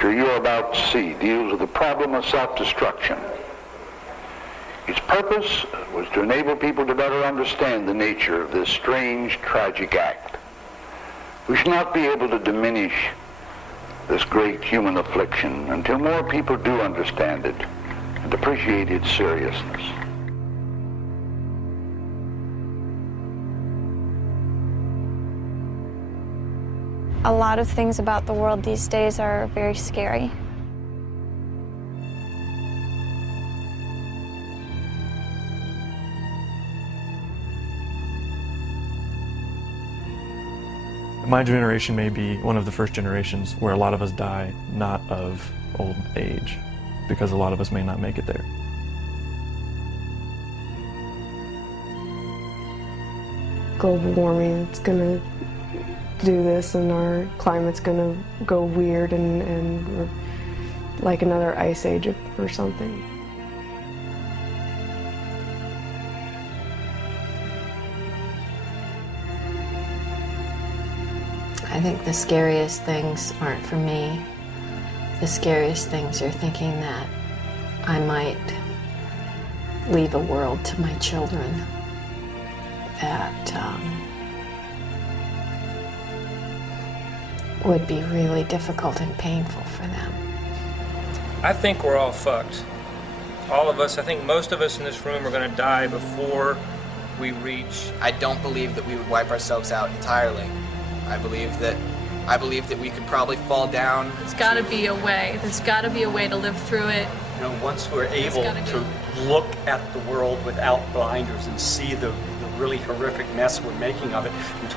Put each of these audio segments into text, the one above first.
picture you're about to see deals with the problem of self-destruction. Its purpose was to enable people to better understand the nature of this strange, tragic act. We should not be able to diminish this great human affliction until more people do understand it and appreciate its seriousness. A lot of things about the world these days are very scary. My generation may be one of the first generations where a lot of us die not of old age, because a lot of us may not make it there. Global warming, it's gonna do this, and our climate's gonna go weird and we're like another ice age or something. I think the scariest things aren't for me. The scariest things are thinking that I might leave a world to my children that would be really difficult and painful for them. I think we're all fucked. All of us, I think most of us in this room are going to die before we reach. I don't believe that we would wipe ourselves out entirely. I believe that we could probably fall down. There's got to be a way. There's got to be a way to live through it. You know, once we're able to look at the world without blinders and see the really horrific mess we're making of it.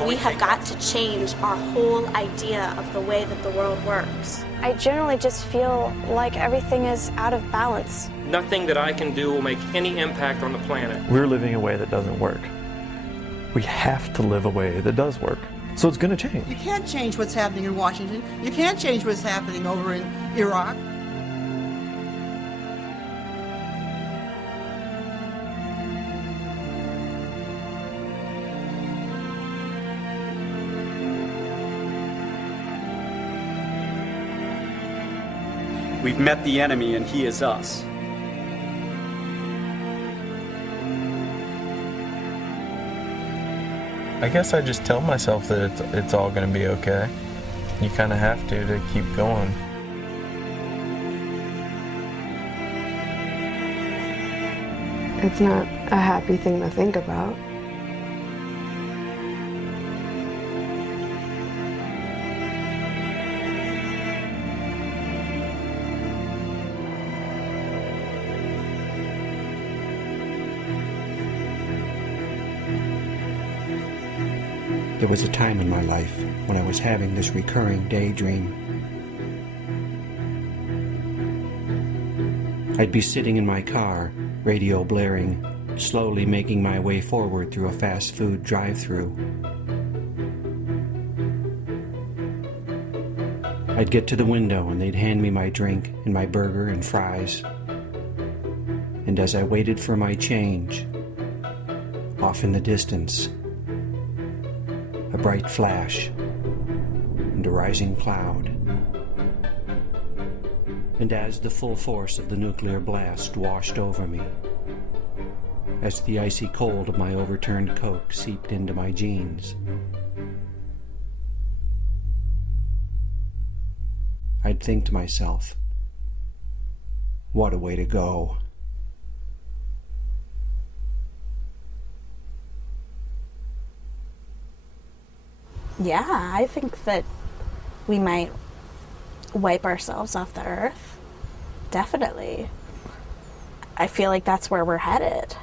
We have got to change our whole idea of the way that the world works. I generally just feel like everything is out of balance. Nothing that I can do will make any impact on the planet. We're living a way that doesn't work. We have to live a way that does work. So it's going to change. You can't change what's happening in Washington. You can't change what's happening over in Iraq. We've met the enemy and he is us. I guess I just tell myself that it's all going to be okay. You kind of have to keep going. It's not a happy thing to think about. There was a time in my life when I was having this recurring daydream. I'd be sitting in my car, radio blaring, slowly making my way forward through a fast food drive-thru. I'd get to the window and they'd hand me my drink and my burger and fries. And as I waited for my change, off in the distance, a bright flash and a rising cloud. And as the full force of the nuclear blast washed over me, as the icy cold of my overturned Coke seeped into my jeans, I'd think to myself, what a way to go. Yeah, I think that we might wipe ourselves off the earth. Definitely. I feel like that's where we're headed.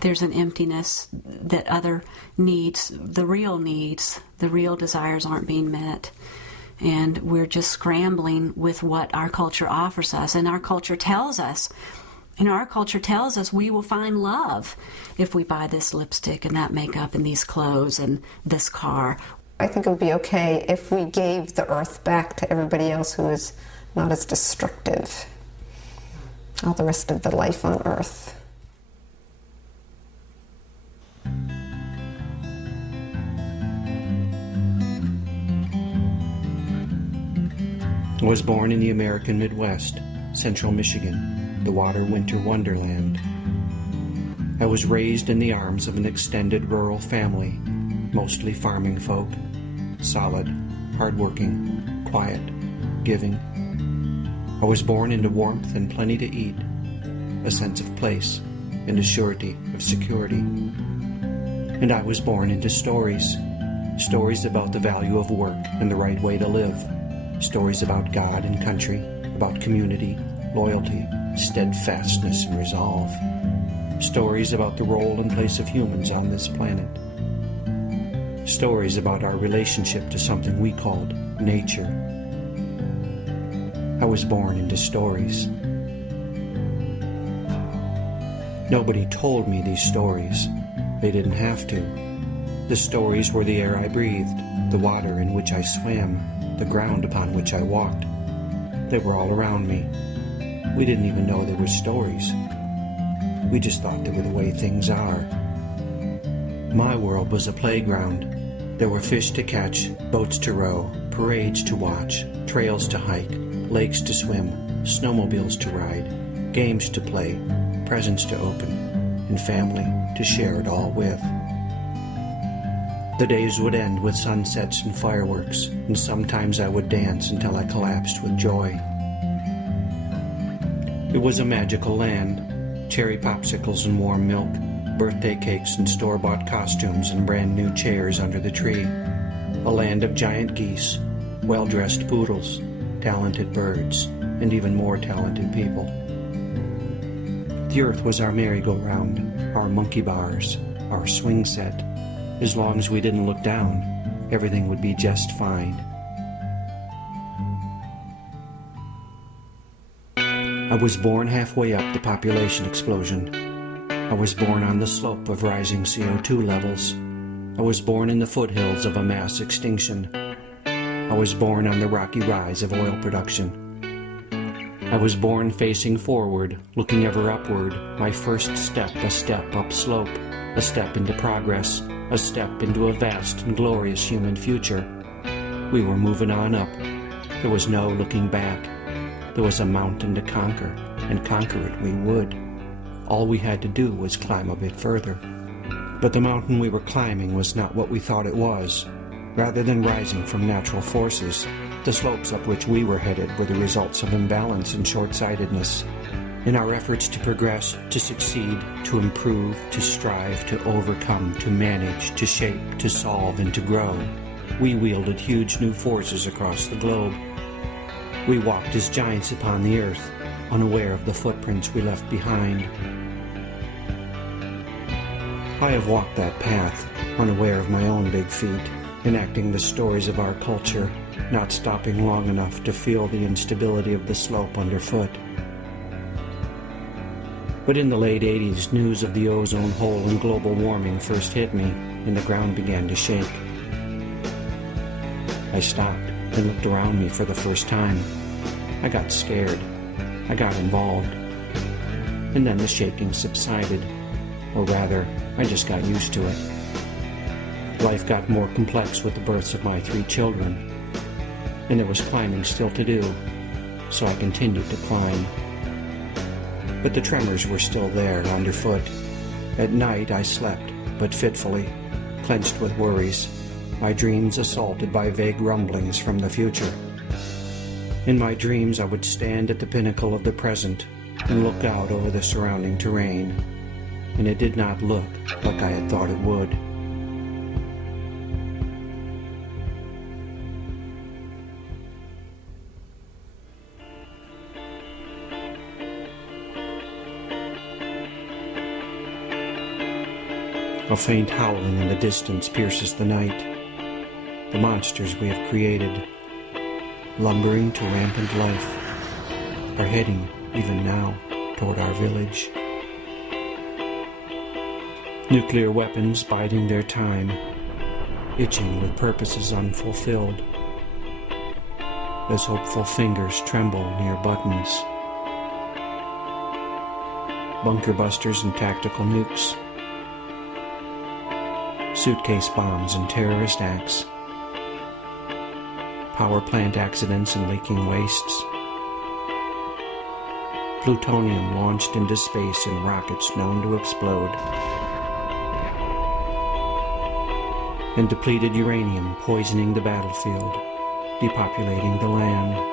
There's an emptiness that other needs, the real desires aren't being met. And we're just scrambling with what our culture offers us. And our culture tells us, we will find love if we buy this lipstick and that makeup and these clothes and this car. I think it would be okay if we gave the earth back to everybody else who is not as destructive. All the rest of the life on earth. I was born in the American Midwest, central Michigan, the water winter wonderland. I was raised in the arms of an extended rural family, mostly farming folk, solid, hardworking, quiet, giving. I was born into warmth and plenty to eat, a sense of place and a surety of security. And I was born into stories, stories about the value of work and the right way to live, stories about God and country, about community, loyalty, steadfastness and resolve, stories about the role and place of humans on this planet, stories about our relationship to something we called nature. I was born into stories. Nobody told me these stories. They didn't have to. The stories were the air I breathed, the water in which I swam, the ground upon which I walked. They were all around me. We didn't even know they were stories. We just thought they were the way things are. My world was a playground. There were fish to catch, boats to row, parades to watch, trails to hike, lakes to swim, snowmobiles to ride, games to play, presents to open, and family to share it all with. The days would end with sunsets and fireworks, and sometimes I would dance until I collapsed with joy. It was a magical land, cherry popsicles and warm milk, birthday cakes and store-bought costumes and brand-new chairs under the tree. A land of giant geese, well-dressed poodles, talented birds, and even more talented people. The earth was our merry-go-round, our monkey bars, our swing set. As long as we didn't look down, everything would be just fine. I was born halfway up the population explosion. I was born on the slope of rising CO2 levels. I was born in the foothills of a mass extinction. I was born on the rocky rise of oil production. I was born facing forward, looking ever upward, my first step a step upslope, a step into progress, a step into a vast and glorious human future. We were moving on up. There was no looking back. There was a mountain to conquer, and conquer it we would. All we had to do was climb a bit further. But the mountain we were climbing was not what we thought it was. Rather than rising from natural forces, the slopes up which we were headed were the results of imbalance and short-sightedness. In our efforts to progress, to succeed, to improve, to strive, to overcome, to manage, to shape, to solve, and to grow, we wielded huge new forces across the globe. We walked as giants upon the earth, unaware of the footprints we left behind. I have walked that path, unaware of my own big feet, enacting the stories of our culture, not stopping long enough to feel the instability of the slope underfoot. But in the late 80s, news of the ozone hole and global warming first hit me, and the ground began to shake. I stopped and looked around me for the first time. I got scared. I got involved. And then the shaking subsided. Or rather, I just got used to it. Life got more complex with the births of my 3 children. And there was climbing still to do, so I continued to climb. But the tremors were still there underfoot. At night I slept, but fitfully, clenched with worries, my dreams assaulted by vague rumblings from the future. In my dreams I would stand at the pinnacle of the present and look out over the surrounding terrain, and it did not look like I had thought it would. A faint howling in the distance pierces the night. The monsters we have created, lumbering to rampant life, are heading, even now, toward our village. Nuclear weapons biding their time, itching with purposes unfulfilled, as hopeful fingers tremble near buttons. Bunker busters and tactical nukes, suitcase bombs and terrorist acts, power plant accidents and leaking wastes. Plutonium launched into space in rockets known to explode. And depleted uranium poisoning the battlefield, depopulating the land.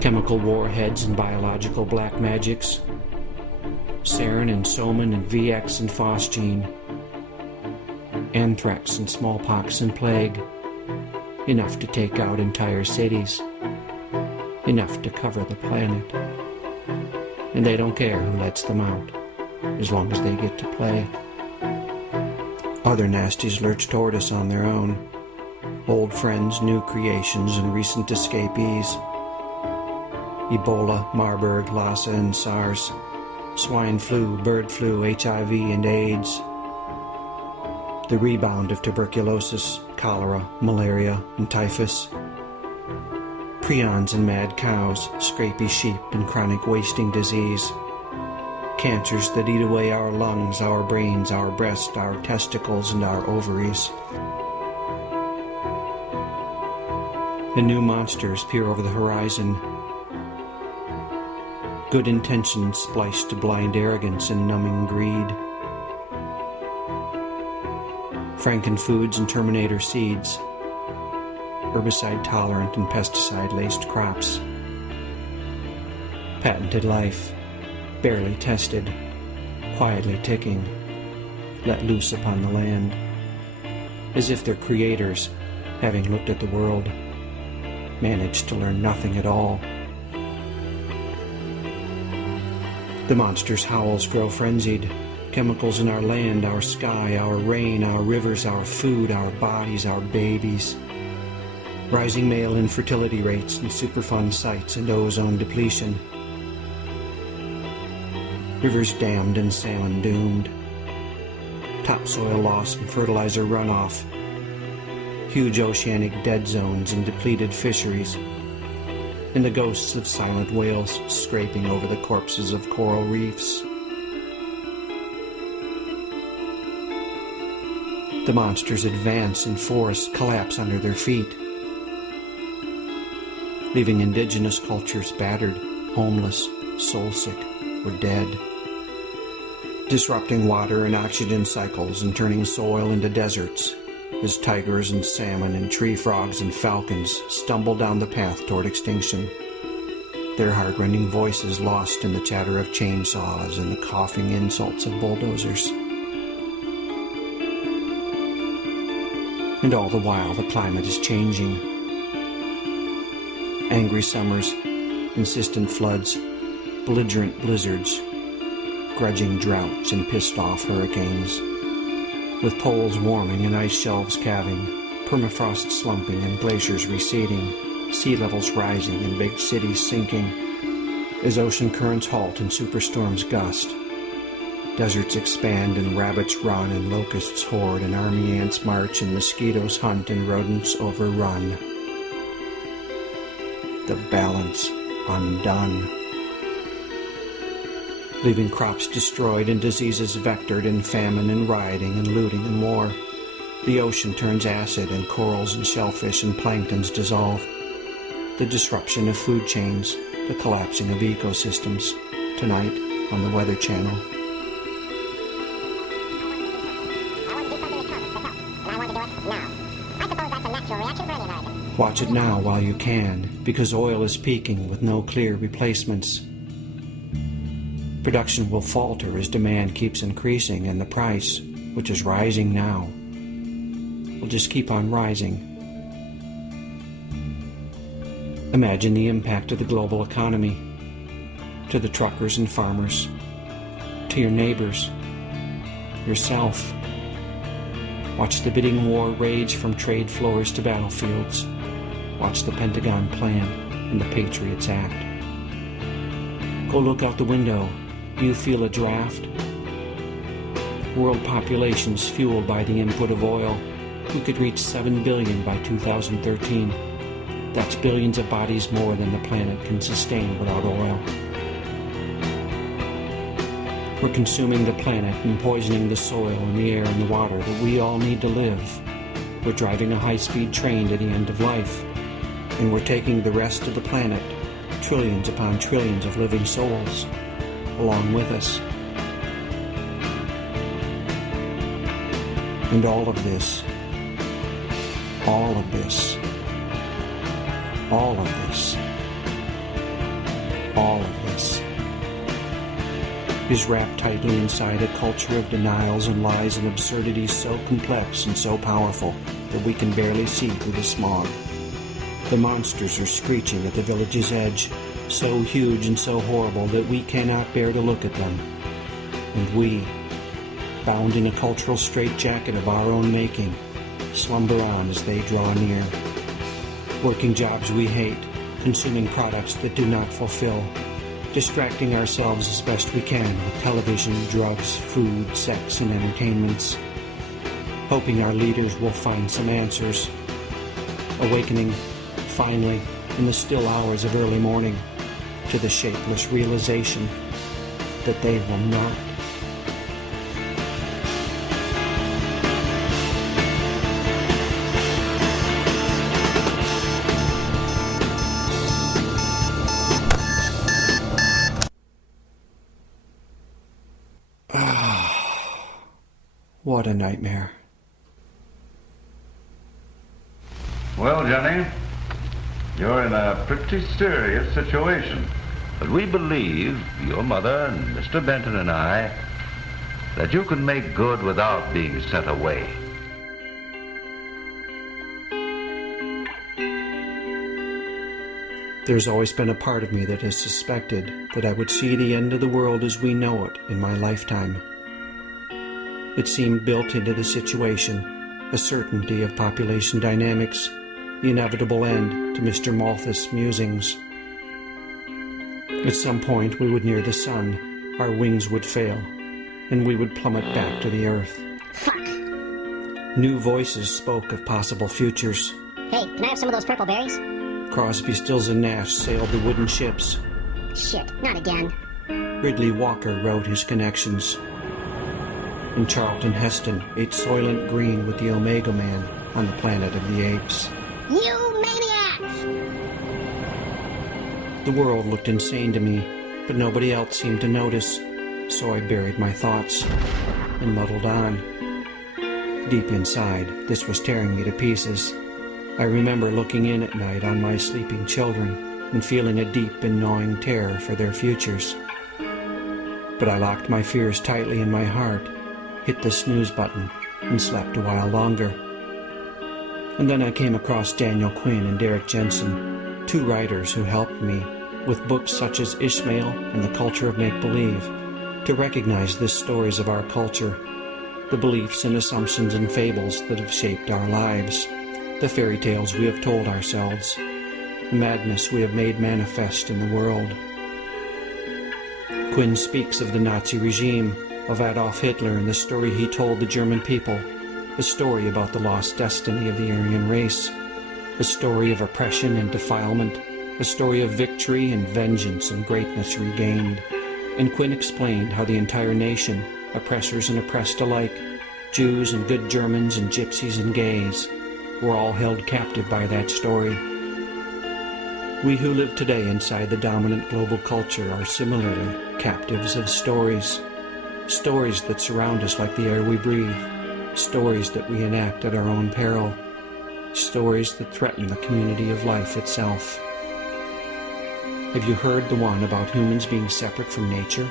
Chemical warheads and biological black magics, sarin and soman and VX and phosgene, anthrax and smallpox and plague, enough to take out entire cities, enough to cover the planet. And they don't care who lets them out, as long as they get to play. Other nasties lurch toward us on their own, old friends, new creations, and recent escapees. Ebola, Marburg, Lassa, and SARS, swine flu, bird flu, HIV, and AIDS. The rebound of tuberculosis, cholera, malaria, and typhus. Prions and mad cows, scrapey sheep, and chronic wasting disease. Cancers that eat away our lungs, our brains, our breast, our testicles, and our ovaries. And new monsters peer over the horizon. Good intentions spliced to blind arrogance and numbing greed. Frankenfoods and Terminator seeds. Herbicide-tolerant and pesticide-laced crops. Patented life, barely tested, quietly ticking, let loose upon the land. As if their creators, having looked at the world, managed to learn nothing at all. The monster's howls grow frenzied. Chemicals in our land, our sky, our rain, our rivers, our food, our bodies, our babies. Rising male infertility rates and Superfund sites and ozone depletion. Rivers dammed and salmon doomed. Topsoil loss and fertilizer runoff. Huge oceanic dead zones and depleted fisheries. And the ghosts of silent whales scraping over the corpses of coral reefs. The monsters advance and forests collapse under their feet, leaving indigenous cultures battered, homeless, soul-sick, or dead. Disrupting water and oxygen cycles and turning soil into deserts as tigers and salmon and tree frogs and falcons stumble down the path toward extinction, their heart-rending voices lost in the chatter of chainsaws and the coughing insults of bulldozers. And all the while the climate is changing. Angry summers, insistent floods, belligerent blizzards, grudging droughts and pissed-off hurricanes. With poles warming and ice shelves calving, permafrost slumping and glaciers receding, sea levels rising and big cities sinking. As ocean currents halt and superstorms gust, deserts expand and rabbits run and locusts hoard and army ants march and mosquitoes hunt and rodents overrun. The balance undone. Leaving crops destroyed and diseases vectored and famine and rioting and looting and war. The ocean turns acid and corals and shellfish and planktons dissolve. The disruption of food chains, the collapsing of ecosystems. Tonight on the Weather Channel. Watch it now while you can, because oil is peaking with no clear replacements. Production will falter as demand keeps increasing, and the price, which is rising now, will just keep on rising. Imagine the impact of the global economy to the truckers and farmers, to your neighbors, yourself. Watch the bidding war rage from trade floors to battlefields. Watch the Pentagon plan and the Patriots Act. Go look out the window. You feel a draft? World populations fueled by the input of oil. We could reach 7 billion by 2013. That's billions of bodies more than the planet can sustain without oil. We're consuming the planet and poisoning the soil and the air and the water that we all need to live. We're driving a high-speed train to the end of life, and we're taking the rest of the planet, trillions upon trillions of living souls, along with us. And all of this, all of this, all of this, all of this is wrapped tightly inside a culture of denials and lies and absurdities so complex and so powerful that we can barely see through the smog. The monsters are screeching at the village's edge, so huge and so horrible that we cannot bear to look at them. And we, bound in a cultural straitjacket of our own making, slumber on as they draw near. Working jobs we hate, consuming products that do not fulfill, distracting ourselves as best we can with television, drugs, food, sex, and entertainments, hoping our leaders will find some answers, awakening, finally, in the still hours of early morning, to the shapeless realization that they will not. What a nightmare. Well, Johnny, you're in a pretty serious situation. But we believe, your mother and Mr. Benton and I, that you can make good without being sent away. There's always been a part of me that has suspected that I would see the end of the world as we know it in my lifetime. It seemed built into the situation, a certainty of population dynamics, the inevitable end to Mr. Malthus' musings. At some point we would near the sun, our wings would fail, and we would plummet back to the earth. Fuck! New voices spoke of possible futures. Hey, can I have some of those purple berries? Crosby, Stills, and Nash sailed the wooden ships. Shit, not again. Ridley Walker wrote his connections. And Charlton Heston ate Soylent Green with the Omega Man on the Planet of the Apes. You maniacs! The world looked insane to me, but nobody else seemed to notice, so I buried my thoughts and muddled on. Deep inside, this was tearing me to pieces. I remember looking in at night on my sleeping children and feeling a deep and gnawing terror for their futures. But I locked my fears tightly in my heart, hit the snooze button, and slept a while longer. And then I came across Daniel Quinn and Derek Jensen, two writers who helped me, with books such as Ishmael and the Culture of Make-Believe, to recognize the stories of our culture, the beliefs and assumptions and fables that have shaped our lives, the fairy tales we have told ourselves, the madness we have made manifest in the world. Quinn speaks of the Nazi regime, of Adolf Hitler and the story he told the German people, a story about the lost destiny of the Aryan race, a story of oppression and defilement, a story of victory and vengeance and greatness regained. And Quinn explained how the entire nation, oppressors and oppressed alike, Jews and good Germans and gypsies and gays, were all held captive by that story. We who live today inside the dominant global culture are similarly captives of stories. Stories that surround us like the air we breathe. Stories that we enact at our own peril. Stories that threaten the community of life itself. Have you heard the one about humans being separate from nature?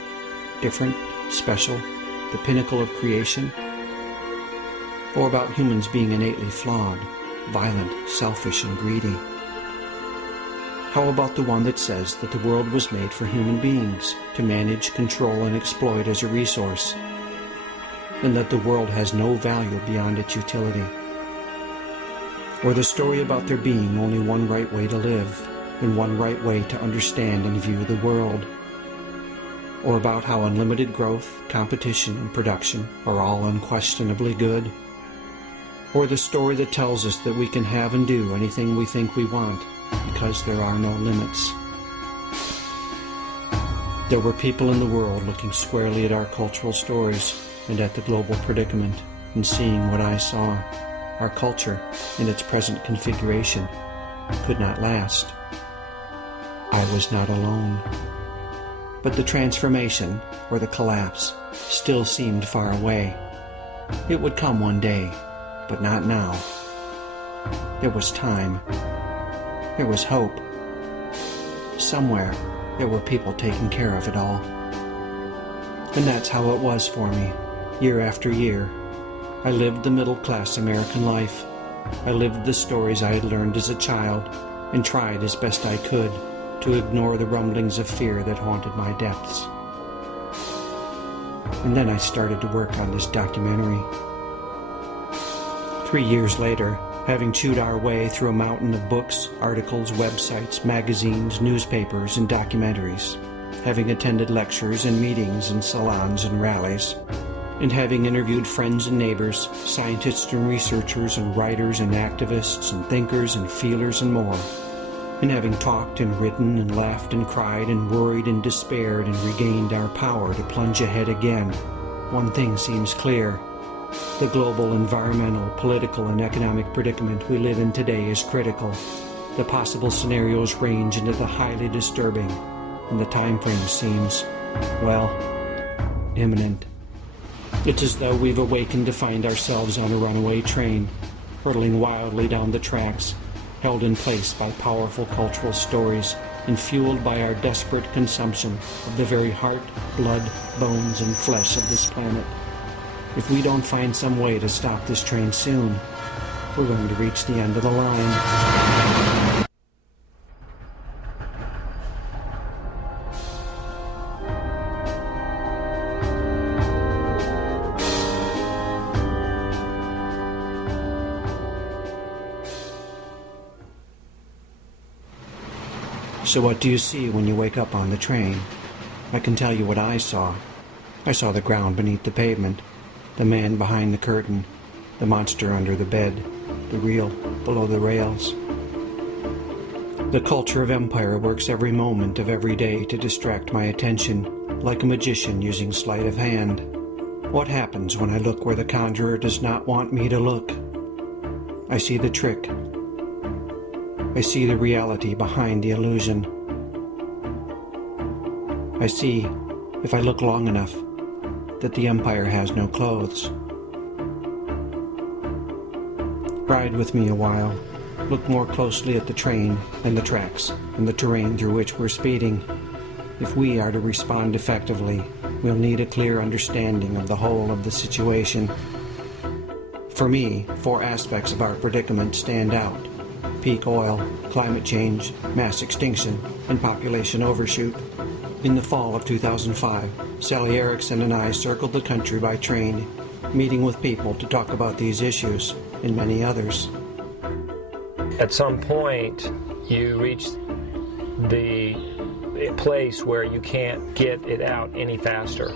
Different, special, the pinnacle of creation? Or about humans being innately flawed, violent, selfish, and greedy? How about the one that says that the world was made for human beings to manage, control, and exploit as a resource, and that the world has no value beyond its utility? Or the story about there being only one right way to live, and one right way to understand and view the world? Or about how unlimited growth, competition, and production are all unquestionably good? Or the story that tells us that we can have and do anything we think we want, because there are no limits. There were people in the world looking squarely at our cultural stories and at the global predicament and seeing what I saw. Our culture, in its present configuration, could not last. I was not alone. But the transformation, or the collapse, still seemed far away. It would come one day, but not now. There was time. There was hope. Somewhere, there were people taking care of it all. And that's how it was for me, year after year. I lived the middle-class American life. I lived the stories I had learned as a child and tried as best I could to ignore the rumblings of fear that haunted my depths. And then I started to work on this documentary. 3 years later, having chewed our way through a mountain of books, articles, websites, magazines, newspapers, and documentaries, having attended lectures and meetings and salons and rallies, and having interviewed friends and neighbors, scientists and researchers and writers and activists and thinkers and feelers and more, and having talked and written and laughed and cried and worried and despaired and regained our power to plunge ahead again, one thing seems clear. The global environmental, political, and economic predicament we live in today is critical. The possible scenarios range into the highly disturbing, and the time frame seems, well, imminent. It's as though we've awakened to find ourselves on a runaway train, hurtling wildly down the tracks, held in place by powerful cultural stories and fueled by our desperate consumption of the very heart, blood, bones, and flesh of this planet. If we don't find some way to stop this train soon, we're going to reach the end of the line. So what do you see when you wake up on the train? I can tell you what I saw. I saw the ground beneath the pavement, the man behind the curtain, the monster under the bed, the real below the rails. The culture of empire works every moment of every day to distract my attention, like a magician using sleight of hand. What happens when I look where the conjurer does not want me to look? I see the trick. I see the reality behind the illusion. I see, if I look long enough, that the empire has no clothes. Ride with me a while. Look more closely at the train and the tracks and the terrain through which we're speeding. If we are to respond effectively, we'll need a clear understanding of the whole of the situation. For me, 4 aspects of our predicament stand out: peak oil, climate change, mass extinction, and population overshoot. In the fall of 2005, Sally Erickson and I circled the country by train, meeting with people to talk about these issues and many others. At some point, you reach the place where you can't get it out any faster.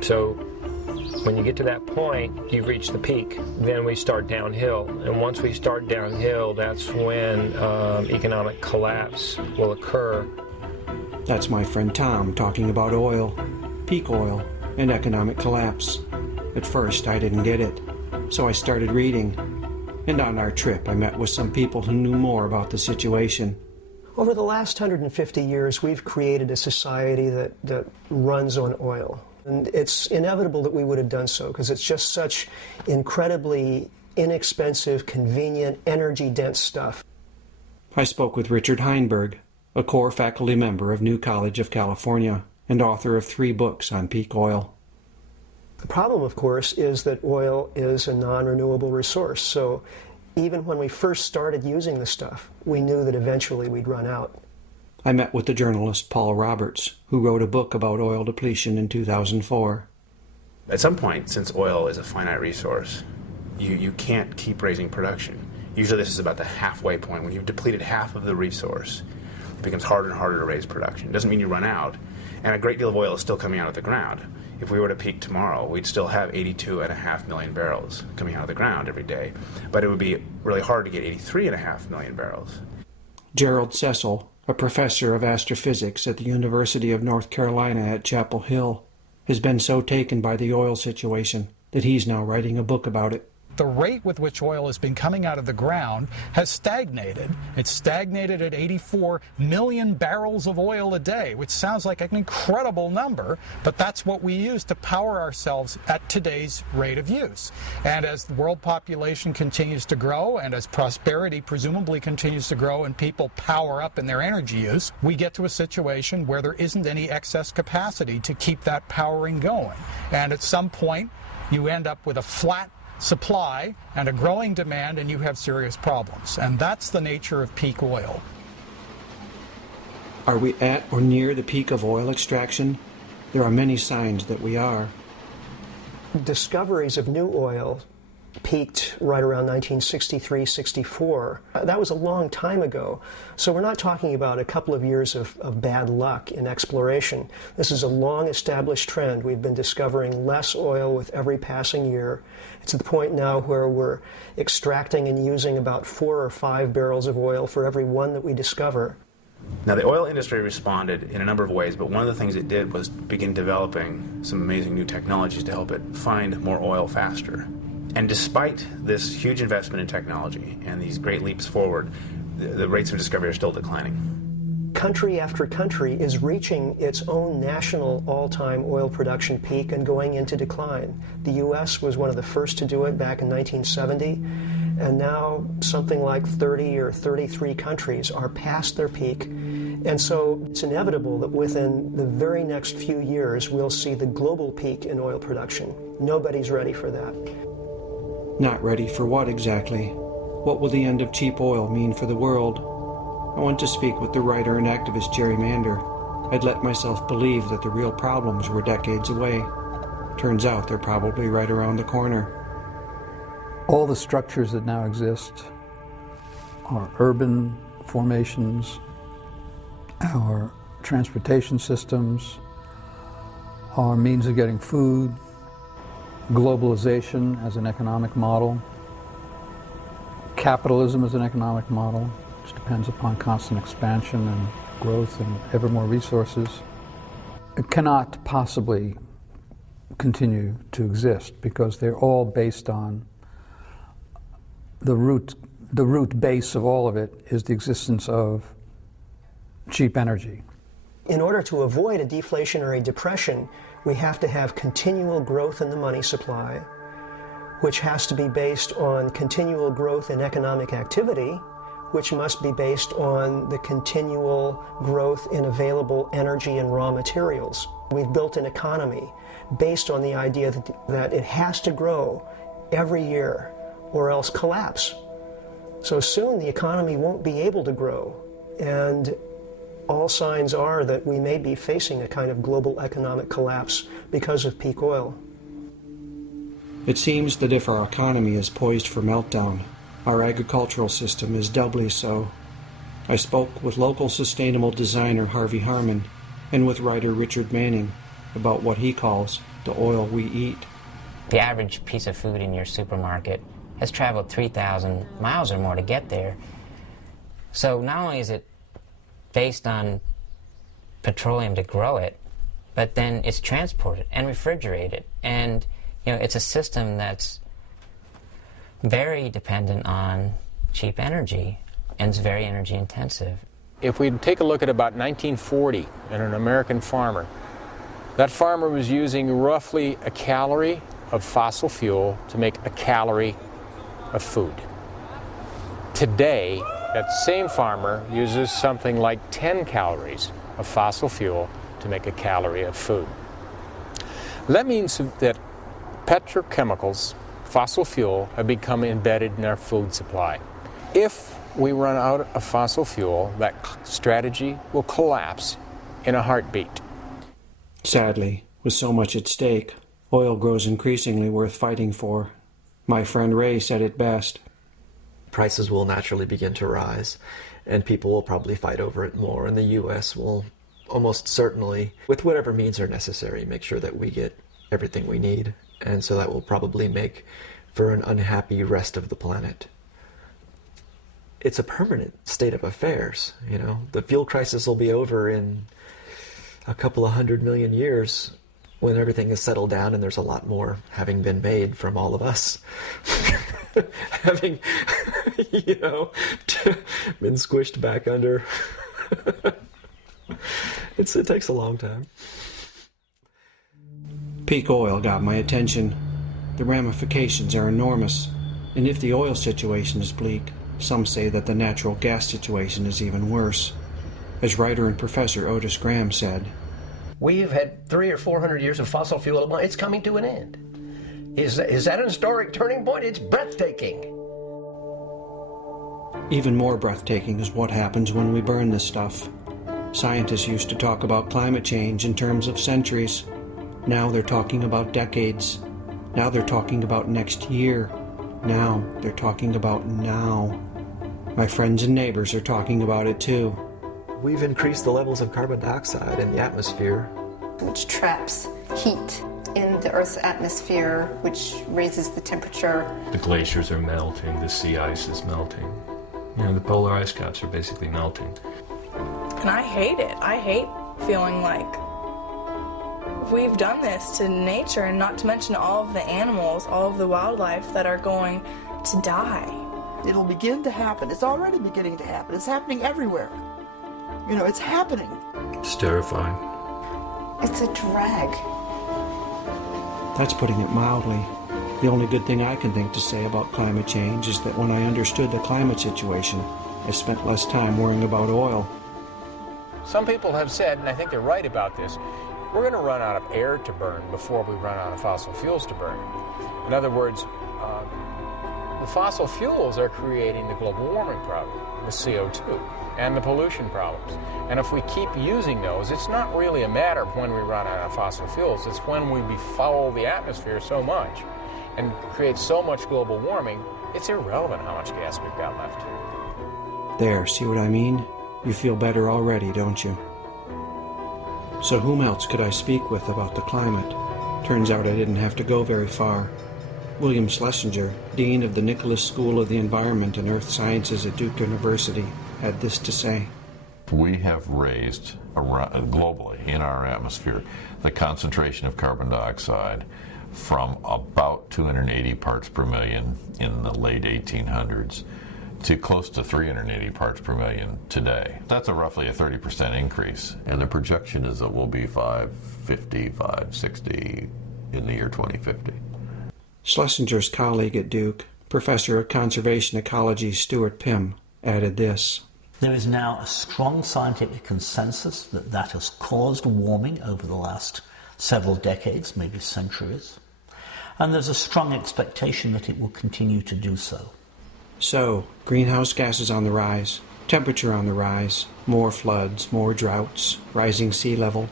So when you get to that point, you've reached the peak. Then we start downhill. And once we start downhill, that's when economic collapse will occur. That's my friend Tom talking about oil, peak oil, and economic collapse. At first, I didn't get it, so I started reading. And on our trip, I met with some people who knew more about the situation. Over the last 150 years, we've created a society that runs on oil. And it's inevitable that we would have done so, because it's just such incredibly inexpensive, convenient, energy-dense stuff. I spoke with Richard Heinberg, a core faculty member of New College of California and author of 3 books on peak oil. The problem, of course, is that oil is a non-renewable resource. So even when we first started using the stuff, we knew that eventually we'd run out. I met with the journalist Paul Roberts, who wrote a book about oil depletion in 2004. At some point, since oil is a finite resource, you can't keep raising production. Usually this is about the halfway point. When you've depleted half of the resource, it becomes harder and harder to raise production. It doesn't mean you run out, and a great deal of oil is still coming out of the ground. If we were to peak tomorrow, we'd still have 82.5 million barrels coming out of the ground every day, but it would be really hard to get 83.5 million barrels. Gerald Cecil, a professor of astrophysics at the University of North Carolina at Chapel Hill, has been so taken by the oil situation that he's now writing a book about it. The rate with which oil has been coming out of the ground has stagnated. It's stagnated at 84 million barrels of oil a day, which sounds like an incredible number, but that's what we use to power ourselves at today's rate of use. And as the world population continues to grow, and as prosperity presumably continues to grow and people power up in their energy use, we get to a situation where there isn't any excess capacity to keep that powering going. And at some point, you end up with a flat supply and a growing demand, and you have serious problems. And that's the nature of peak oil. Are we at or near the peak of oil extraction? There are many signs that we are. Discoveries of new oil peaked right around 1963-64. That was a long time ago. So we're not talking about a couple of years of bad luck in exploration. This is a long-established trend. We've been discovering less oil with every passing year. It's at the point now where we're extracting and using about 4 or 5 barrels of oil for every one that we discover. Now, the oil industry responded in a number of ways, but one of the things it did was begin developing some amazing new technologies to help it find more oil faster. And despite this huge investment in technology and these great leaps forward, the rates of discovery are still declining. Country after country is reaching its own national all-time oil production peak and going into decline. The U.S. was one of the first to do it back in 1970, and now something like 30 or 33 countries are past their peak. And so it's inevitable that within the very next few years we'll see the global peak in oil production. Nobody's ready for that. Not ready for what exactly? What will the end of cheap oil mean for the world? I went to speak with the writer and activist Jerry Mander. I'd let myself believe that the real problems were decades away. Turns out they're probably right around the corner. All the structures that now exist, our urban formations, our transportation systems, our means of getting food, globalization as an economic model, capitalism as an economic model, which depends upon constant expansion and growth and ever more resources. It cannot possibly continue to exist because they're all based on the root base of all of it is the existence of cheap energy. In order to avoid a deflationary depression, we have to have continual growth in the money supply, which has to be based on continual growth in economic activity, which must be based on the continual growth in available energy and raw materials. We've built an economy based on the idea that it has to grow every year or else collapse. So soon the economy won't be able to grow, and all signs are that we may be facing a kind of global economic collapse because of peak oil. It seems that if our economy is poised for meltdown, our agricultural system is doubly so. I spoke with local sustainable designer Harvey Harmon and with writer Richard Manning about what he calls the oil we eat. The average piece of food in your supermarket has traveled 3,000 miles or more to get there. So not only is it based on petroleum to grow it, but then it's transported and refrigerated. And it's a system that's very dependent on cheap energy, and it's very energy intensive. If we take a look at about 1940 and an American farmer, that farmer was using roughly a calorie of fossil fuel to make a calorie of food. Today, that same farmer uses something like 10 calories of fossil fuel to make a calorie of food. That means that petrochemicals, fossil fuel, have become embedded in our food supply. If we run out of fossil fuel, that strategy will collapse in a heartbeat. Sadly, with so much at stake, oil grows increasingly worth fighting for. My friend Ray said it best. Prices will naturally begin to rise, and people will probably fight over it more, and the U.S. will almost certainly, with whatever means are necessary, make sure that we get everything we need, and so that will probably make for an unhappy rest of the planet. it's a permanent state of affairs. You know, the fuel crisis will be over in a couple of 100 million years when everything is settled down and there's a lot more having been made from all of us. Having, you know, been squished back under. It takes a long time. Peak oil got my attention. The ramifications are enormous. And if the oil situation is bleak, some say that the natural gas situation is even worse. As writer and professor Otis Graham said, "We've had 300 or 400 years of fossil fuel. It's coming to an end. Is that an historic turning point? It's breathtaking." Even more breathtaking is what happens when we burn this stuff. Scientists used to talk about climate change in terms of centuries. Now they're talking about decades. Now they're talking about next year. Now they're talking about now. My friends and neighbors are talking about it too. We've increased the levels of carbon dioxide in the atmosphere, which traps heat in the Earth's atmosphere, which raises the temperature. The glaciers are melting, the sea ice is melting. You know, the polar ice caps are basically melting. And I hate it. I hate feeling like we've done this to nature, and not to mention all of the animals, all of the wildlife that are going to die. It'll begin to happen. It's already beginning to happen. It's happening everywhere. You know, it's happening. It's terrifying. It's a drag. That's putting it mildly. The only good thing I can think to say about climate change is that when I understood the climate situation, I spent less time worrying about oil. Some people have said, and I think they're right about this, we're going to run out of air to burn before we run out of fossil fuels to burn. In other words, the fossil fuels are creating the global warming problem, the CO2, and the pollution problems. And if we keep using those, it's not really a matter of when we run out of fossil fuels, it's when we befoul the atmosphere so much and create so much global warming, it's irrelevant how much gas we've got left. There, see what I mean? You feel better already, don't you? So whom else could I speak with about the climate? Turns out I didn't have to go very far. William Schlesinger, Dean of the Nicholas School of the Environment and Earth Sciences at Duke University, had this to say. We have raised globally in our atmosphere the concentration of carbon dioxide from about 280 parts per million in the late 1800s to close to 380 parts per million today. That's roughly a 30% increase. And the projection is that we'll be 550, 560 in the year 2050. Schlesinger's colleague at Duke, Professor of Conservation Ecology Stuart Pym, added this. There is now a strong scientific consensus that that has caused warming over the last several decades, maybe centuries. And there's a strong expectation that it will continue to do so. So, greenhouse gases on the rise, temperature on the rise, more floods, more droughts, rising sea level.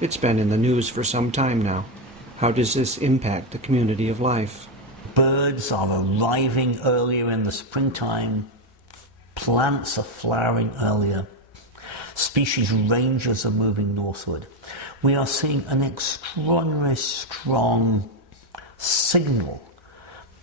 It's been in the news for some time now. How does this impact the community of life? Birds are arriving earlier in the springtime. Plants are flowering earlier. Species ranges are moving northward. We are seeing an extraordinarily strong signal,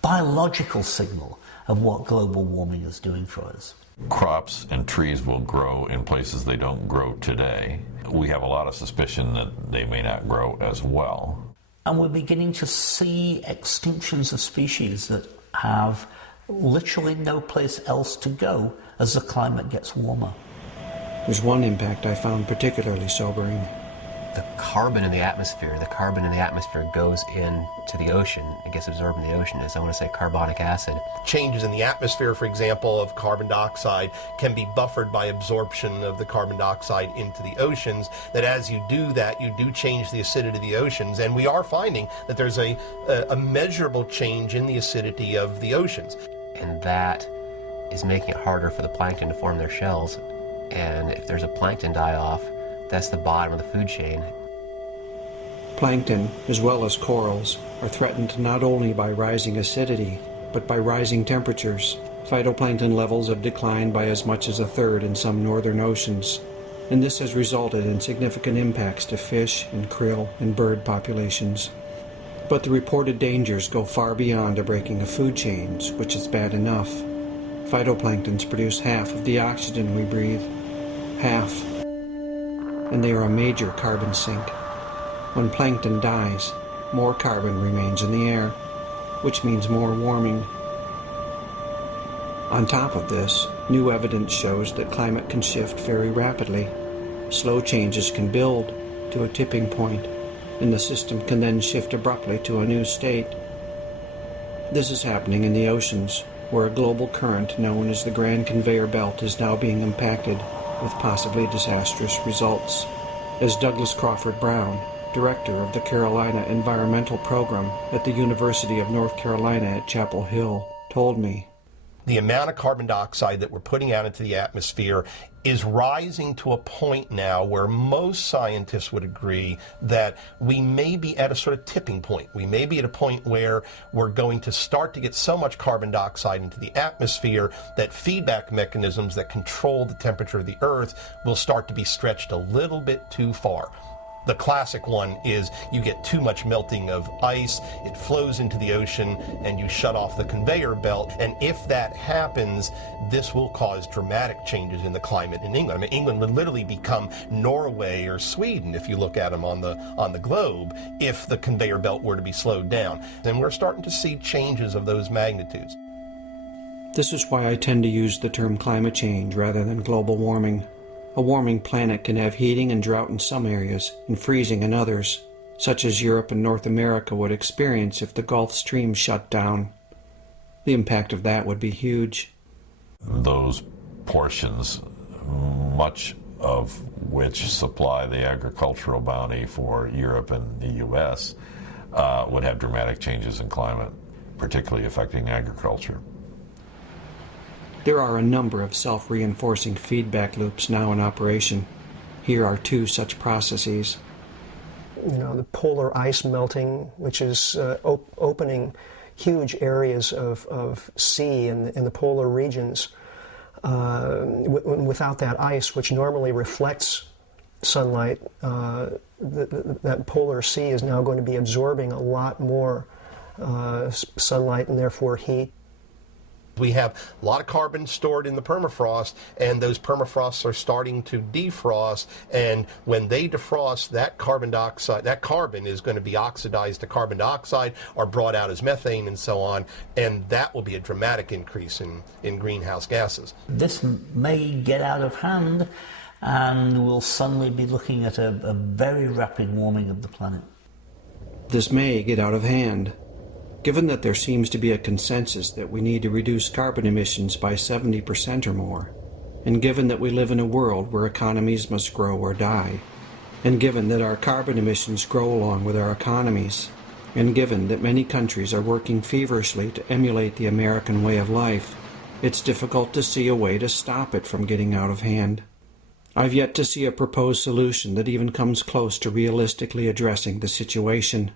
biological signal, of what global warming is doing for us. Crops and trees will grow in places they don't grow today. We have a lot of suspicion that they may not grow as well. And we're beginning to see extinctions of species that have literally no place else to go as the climate gets warmer. There's one impact I found particularly sobering. The carbon in the atmosphere goes into the ocean. It gets absorbed in the ocean as, I want to say, carbonic acid. Changes in the atmosphere, for example, of carbon dioxide can be buffered by absorption of the carbon dioxide into the oceans, that as you do that, you do change the acidity of the oceans. And we are finding that there's a measurable change in the acidity of the oceans. And that is making it harder for the plankton to form their shells. And if there's a plankton die-off, that's the bottom of the food chain. Plankton, as well as corals, are threatened not only by rising acidity, but by rising temperatures. Phytoplankton levels have declined by as much as a third in some northern oceans, and this has resulted in significant impacts to fish and krill and bird populations. But the reported dangers go far beyond a breaking of food chains, which is bad enough. Phytoplanktons produce half of the oxygen we breathe. Half. And they are a major carbon sink. When plankton dies, more carbon remains in the air, which means more warming. On top of this, new evidence shows that climate can shift very rapidly. Slow changes can build to a tipping point, and the system can then shift abruptly to a new state. This is happening in the oceans, where a global current known as the Grand Conveyor Belt is now being impacted with possibly disastrous results. As Douglas Crawford Brown, director of the Carolina Environmental Program at the University of North Carolina at Chapel Hill, told me, the amount of carbon dioxide that we're putting out into the atmosphere is rising to a point now where most scientists would agree that we may be at a sort of tipping point. We may be at a point where we're going to start to get so much carbon dioxide into the atmosphere that feedback mechanisms that control the temperature of the Earth will start to be stretched a little bit too far. The classic one is you get too much melting of ice, it flows into the ocean, and you shut off the conveyor belt. And if that happens, this will cause dramatic changes in the climate in England. I mean, England would literally become Norway or Sweden, if you look at them on the globe, if the conveyor belt were to be slowed down. And we're starting to see changes of those magnitudes. This is why I tend to use the term climate change rather than global warming. A warming planet can have heating and drought in some areas and freezing in others, such as Europe and North America would experience if the Gulf Stream shut down. The impact of that would be huge. Those portions, much of which supply the agricultural bounty for Europe and the U.S., would have dramatic changes in climate, particularly affecting agriculture. There are a number of self-reinforcing feedback loops now in operation. Here are two such processes. The polar ice melting, which is opening huge areas of sea in the polar regions. Without that ice, which normally reflects sunlight, that polar sea is now going to be absorbing a lot more sunlight and therefore heat. We have a lot of carbon stored in the permafrost, and those permafrosts are starting to defrost, and when they defrost, that carbon dioxide, that carbon is going to be oxidized to carbon dioxide or brought out as methane and so on, and that will be a dramatic increase in greenhouse gases. This may get out of hand, and we'll suddenly be looking at a very rapid warming of the planet. This may get out of hand. Given that there seems to be a consensus that we need to reduce carbon emissions by 70% or more, and given that we live in a world where economies must grow or die, and given that our carbon emissions grow along with our economies, and given that many countries are working feverishly to emulate the American way of life, it's difficult to see a way to stop it from getting out of hand. I've yet to see a proposed solution that even comes close to realistically addressing the situation.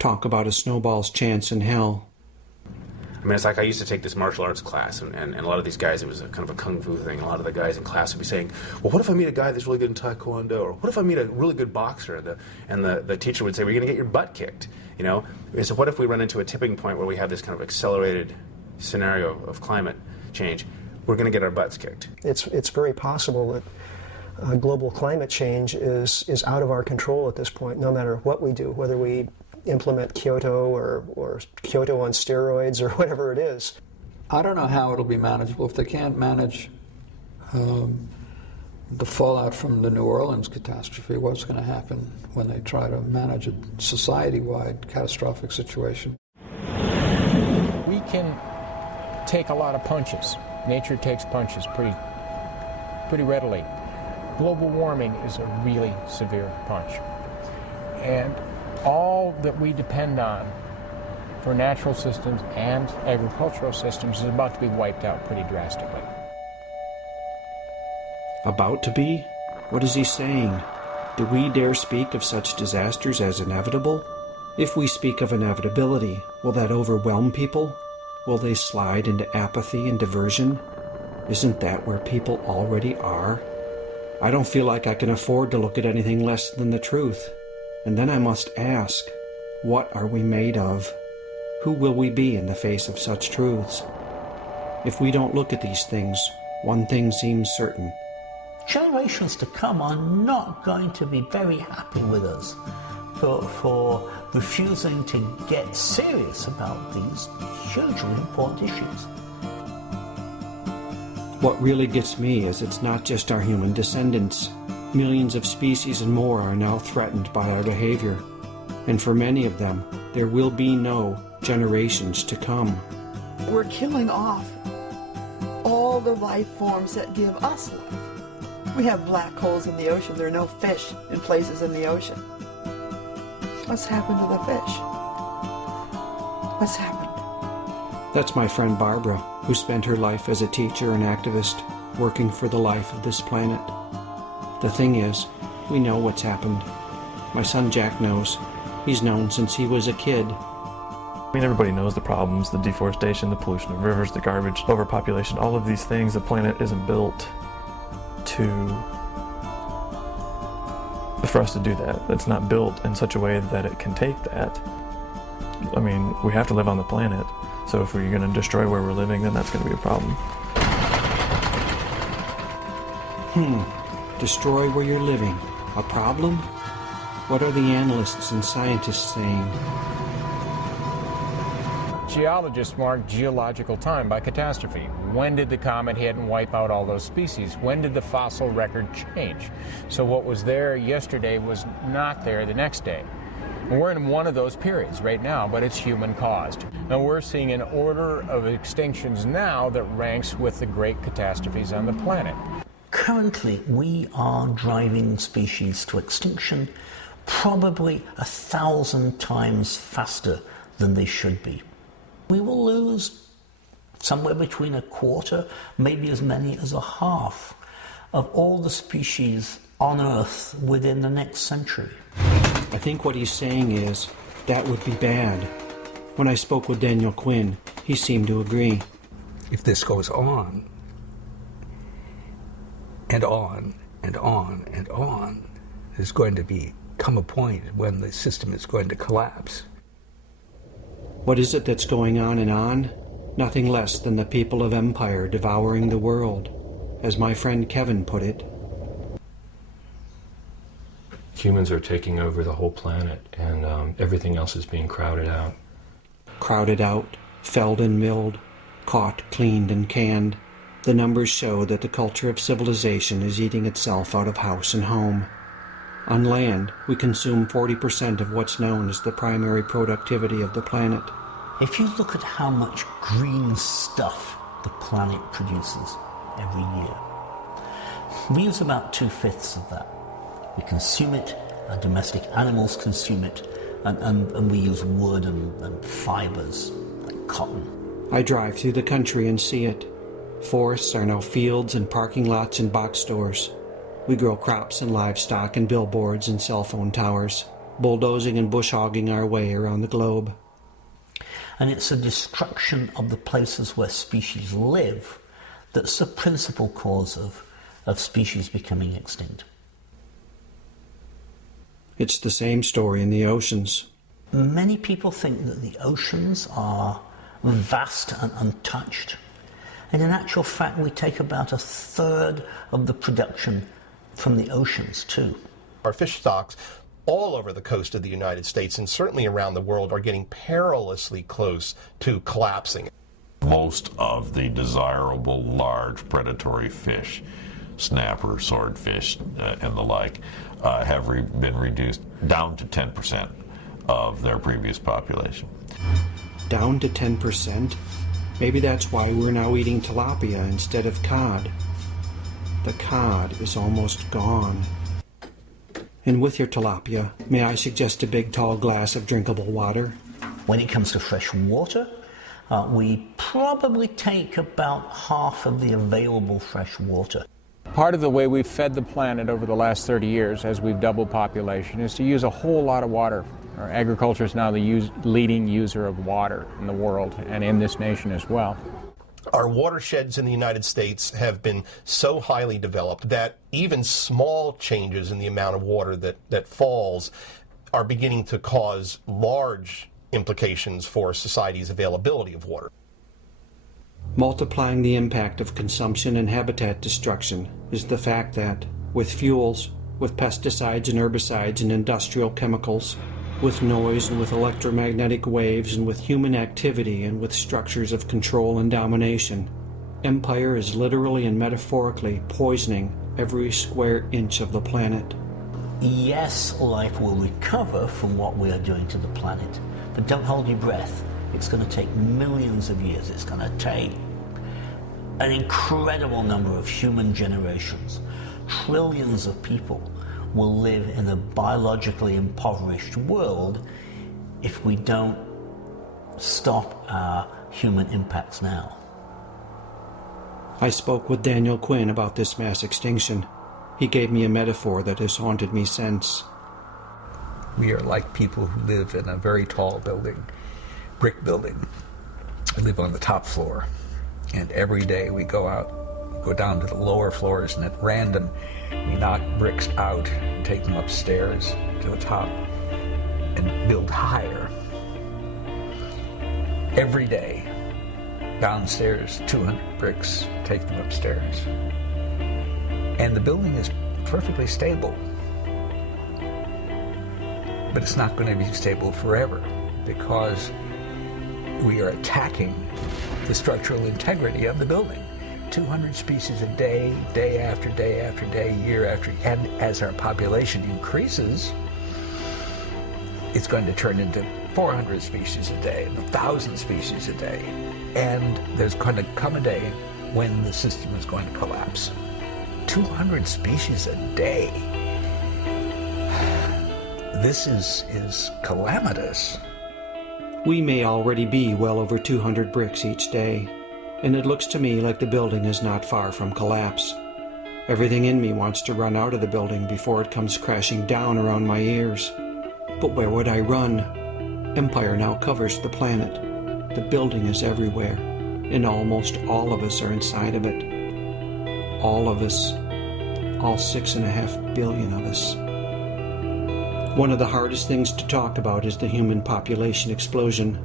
Talk about a snowball's chance in hell. I mean, it's like I used to take this martial arts class, and a lot of these guys, it was a kind of a kung fu thing. A lot of the guys in class would be saying, well, what if I meet a guy that's really good in taekwondo? Or what if I meet a really good boxer? And the teacher would say, well, you're going to get your butt kicked. So what if we run into a tipping point where we have this kind of accelerated scenario of climate change? We're going to get our butts kicked. It's very possible that global climate change is out of our control at this point, no matter what we do, whether we implement Kyoto or Kyoto on steroids or whatever it is. I don't know how it'll be manageable. If they can't manage the fallout from the New Orleans catastrophe, what's going to happen when they try to manage a society-wide catastrophic situation? We can take a lot of punches. Nature takes punches pretty readily. Global warming is a really severe punch. And all that we depend on for natural systems and agricultural systems is about to be wiped out pretty drastically. About to be? What is he saying? Do we dare speak of such disasters as inevitable? If we speak of inevitability, will that overwhelm people? Will they slide into apathy and diversion? Isn't that where people already are? I don't feel like I can afford to look at anything less than the truth. And then I must ask, what are we made of? Who will we be in the face of such truths? If we don't look at these things, one thing seems certain. Generations to come are not going to be very happy with us for refusing to get serious about these hugely important issues. What really gets me is it's not just our human descendants. Millions of species and more are now threatened by our behavior. And for many of them, there will be no generations to come. We're killing off all the life forms that give us life. We have black holes in the ocean. There are no fish in places in the ocean. What's happened to the fish? What's happened? That's my friend Barbara, who spent her life as a teacher and activist, working for the life of this planet. The thing is, we know what's happened. My son Jack knows. He's known since he was a kid. I mean, everybody knows the problems, the deforestation, the pollution of rivers, the garbage, overpopulation, all of these things. The planet isn't built for us to do that. It's not built in such a way that it can take that. I mean, we have to live on the planet. So if we're going to destroy where we're living, then that's going to be a problem. Destroy where you're living. A problem? What are the analysts and scientists saying? Geologists mark geological time by catastrophe. When did the comet hit and wipe out all those species? When did the fossil record change? So what was there yesterday was not there the next day. And we're in one of those periods right now, but it's human-caused. And we're seeing an order of extinctions now that ranks with the great catastrophes on the planet. Currently, we are driving species to extinction probably 1,000 times faster than they should be. We will lose somewhere between a quarter, maybe as many as a half, of all the species on Earth within the next century. I think what he's saying is, that would be bad. When I spoke with Daniel Quinn, he seemed to agree. If this goes on, and on, and on, and on, there's going to come a point when the system is going to collapse. What is it that's going on and on? Nothing less than the people of empire devouring the world, as my friend Kevin put it. Humans are taking over the whole planet, and everything else is being crowded out. Crowded out, felled and milled, caught, cleaned, and canned. The numbers show that the culture of civilization is eating itself out of house and home. On land, we consume 40% of what's known as the primary productivity of the planet. If you look at how much green stuff the planet produces every year, we use about 2/5 of that. We consume it, our domestic animals consume it, and we use wood and fibers like cotton. I drive through the country and see it. Forests are now fields and parking lots and box stores. We grow crops and livestock and billboards and cell phone towers, bulldozing and bush hogging our way around the globe. And it's a destruction of the places where species live that's the principal cause of species becoming extinct. It's the same story in the oceans. Many people think that the oceans are vast and untouched. And in actual fact, we take about 1/3 of the production from the oceans, too. Our fish stocks all over the coast of the United States and certainly around the world are getting perilously close to collapsing. Most of the desirable large predatory fish, snapper, swordfish, and the like, have been reduced down to 10% of their previous population. Down to 10%? Maybe that's why we're now eating tilapia instead of cod. The cod is almost gone. And with your tilapia, may I suggest a big tall glass of drinkable water? When it comes to fresh water, we probably take about half of the available fresh water. Part of the way we've fed the planet over the last 30 years as we've doubled population is to use a whole lot of water. Our agriculture is now the leading user of water in the world and in this nation as well. Our watersheds in the United States have been so highly developed that even small changes in the amount of water that falls are beginning to cause large implications for society's availability of water. Multiplying the impact of consumption and habitat destruction is the fact that, with fuels, with pesticides and herbicides and industrial chemicals, with noise and with electromagnetic waves and with human activity and with structures of control and domination, empire is literally and metaphorically poisoning every square inch of the planet. Yes, life will recover from what we are doing to the planet, but don't hold your breath. It's going to take millions of years. It's going to take an incredible number of human generations. Trillions of people will live in a biologically impoverished world if we don't stop our human impacts now. I spoke with Daniel Quinn about this mass extinction. He gave me a metaphor that has haunted me since. We are like people who live in a very tall building, brick building. We live on the top floor, and every day we go down to the lower floors, and at random we knock bricks out and take them upstairs to the top and build higher. Every day, downstairs, 200 bricks, take them upstairs. And the building is perfectly stable. But it's not going to be stable forever because we are attacking the structural integrity of the building. 200 species a day, day after day after day, year after year. And as our population increases, it's going to turn into 400 species a day, 1,000 species a day. And there's going to come a day when the system is going to collapse. 200 species a day. This is calamitous. We may already be well over 200 bricks each day, and it looks to me like the building is not far from collapse. Everything in me wants to run out of the building before it comes crashing down around my ears. But where would I run? Empire now covers the planet. The building is everywhere, and almost all of us are inside of it. All of us. All 6.5 billion of us. One of the hardest things to talk about is the human population explosion.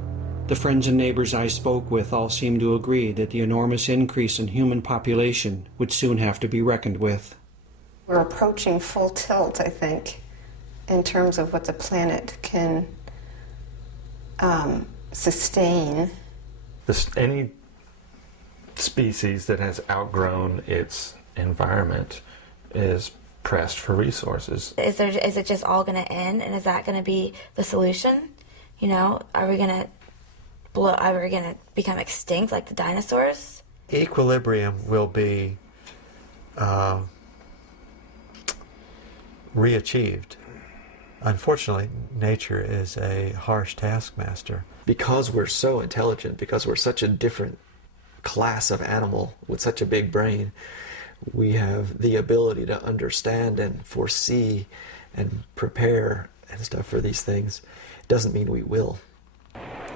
The friends and neighbors I spoke with all seem to agree that the enormous increase in human population would soon have to be reckoned with. We're approaching full tilt, I think, in terms of what the planet can sustain. Any species that has outgrown its environment is pressed for resources. Is it just all going to end, and is that going to be the solution? You know, are we going to become extinct like the dinosaurs? Equilibrium will be re-achieved. Unfortunately, nature is a harsh taskmaster. Because we're so intelligent, because we're such a different class of animal with such a big brain, we have the ability to understand and foresee and prepare and stuff for these things. It doesn't mean we will.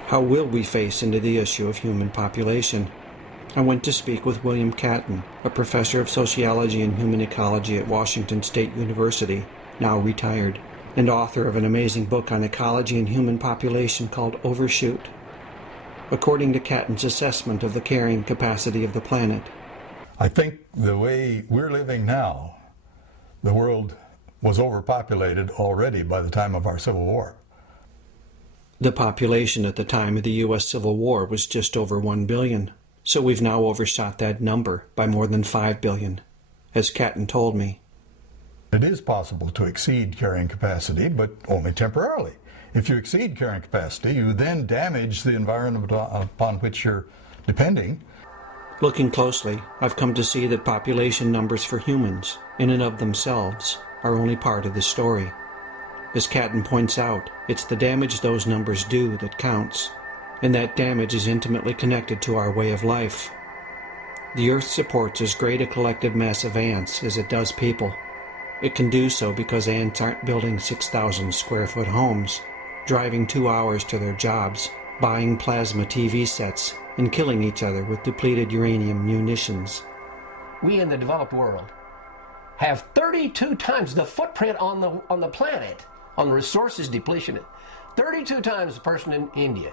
How will we face into the issue of human population? I went to speak with William Catton, a professor of sociology and human ecology at Washington State University, now retired, and author of an amazing book on ecology and human population called Overshoot. According to Catton's assessment of the carrying capacity of the planet, I think the way we're living now, the world was overpopulated already by the time of our Civil War. The population at the time of the U.S. Civil War was just over 1 billion, so we've now overshot that number by more than 5 billion, as Catton told me. It is possible to exceed carrying capacity, but only temporarily. If you exceed carrying capacity, you then damage the environment upon which you're depending. Looking closely, I've come to see that population numbers for humans, in and of themselves, are only part of the story. As Catton points out, it's the damage those numbers do that counts, and that damage is intimately connected to our way of life. The Earth supports as great a collective mass of ants as it does people. It can do so because ants aren't building 6,000 square foot homes, driving 2 hours to their jobs, buying plasma TV sets, and killing each other with depleted uranium munitions. We in the developed world have 32 times the footprint on the planet, on the resources depletion. 32 times the person in India.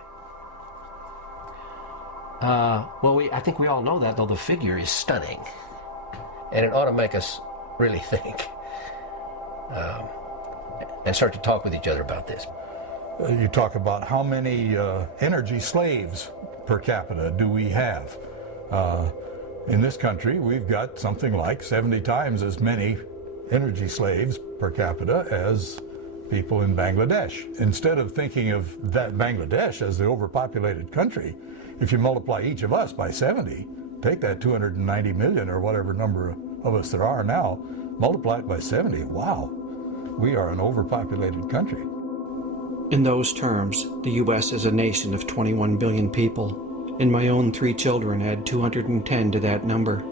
Well, I think we all know that, though the figure is stunning. And it ought to make us really think and start to talk with each other about this. You talk about how many energy slaves per capita do we have. In this country, we've got something like 70 times as many energy slaves per capita as people in Bangladesh. Instead of thinking of that Bangladesh as the overpopulated country, if you multiply each of us by 70, take that 290 million or whatever number of us there are now, multiply it by 70, wow, we are an overpopulated country. In those terms, the U.S. is a nation of 21 billion people, and my own 3 children add 210 to that number.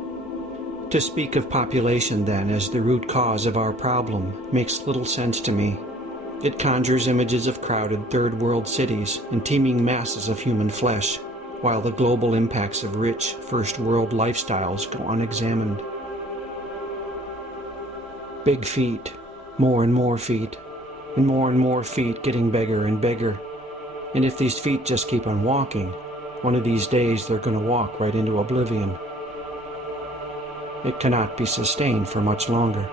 To speak of population, then, as the root cause of our problem makes little sense to me. It conjures images of crowded third-world cities and teeming masses of human flesh, while the global impacts of rich first-world lifestyles go unexamined. Big feet, more and more feet, and more feet getting bigger and bigger. And if these feet just keep on walking, one of these days they're going to walk right into oblivion. It cannot be sustained for much longer.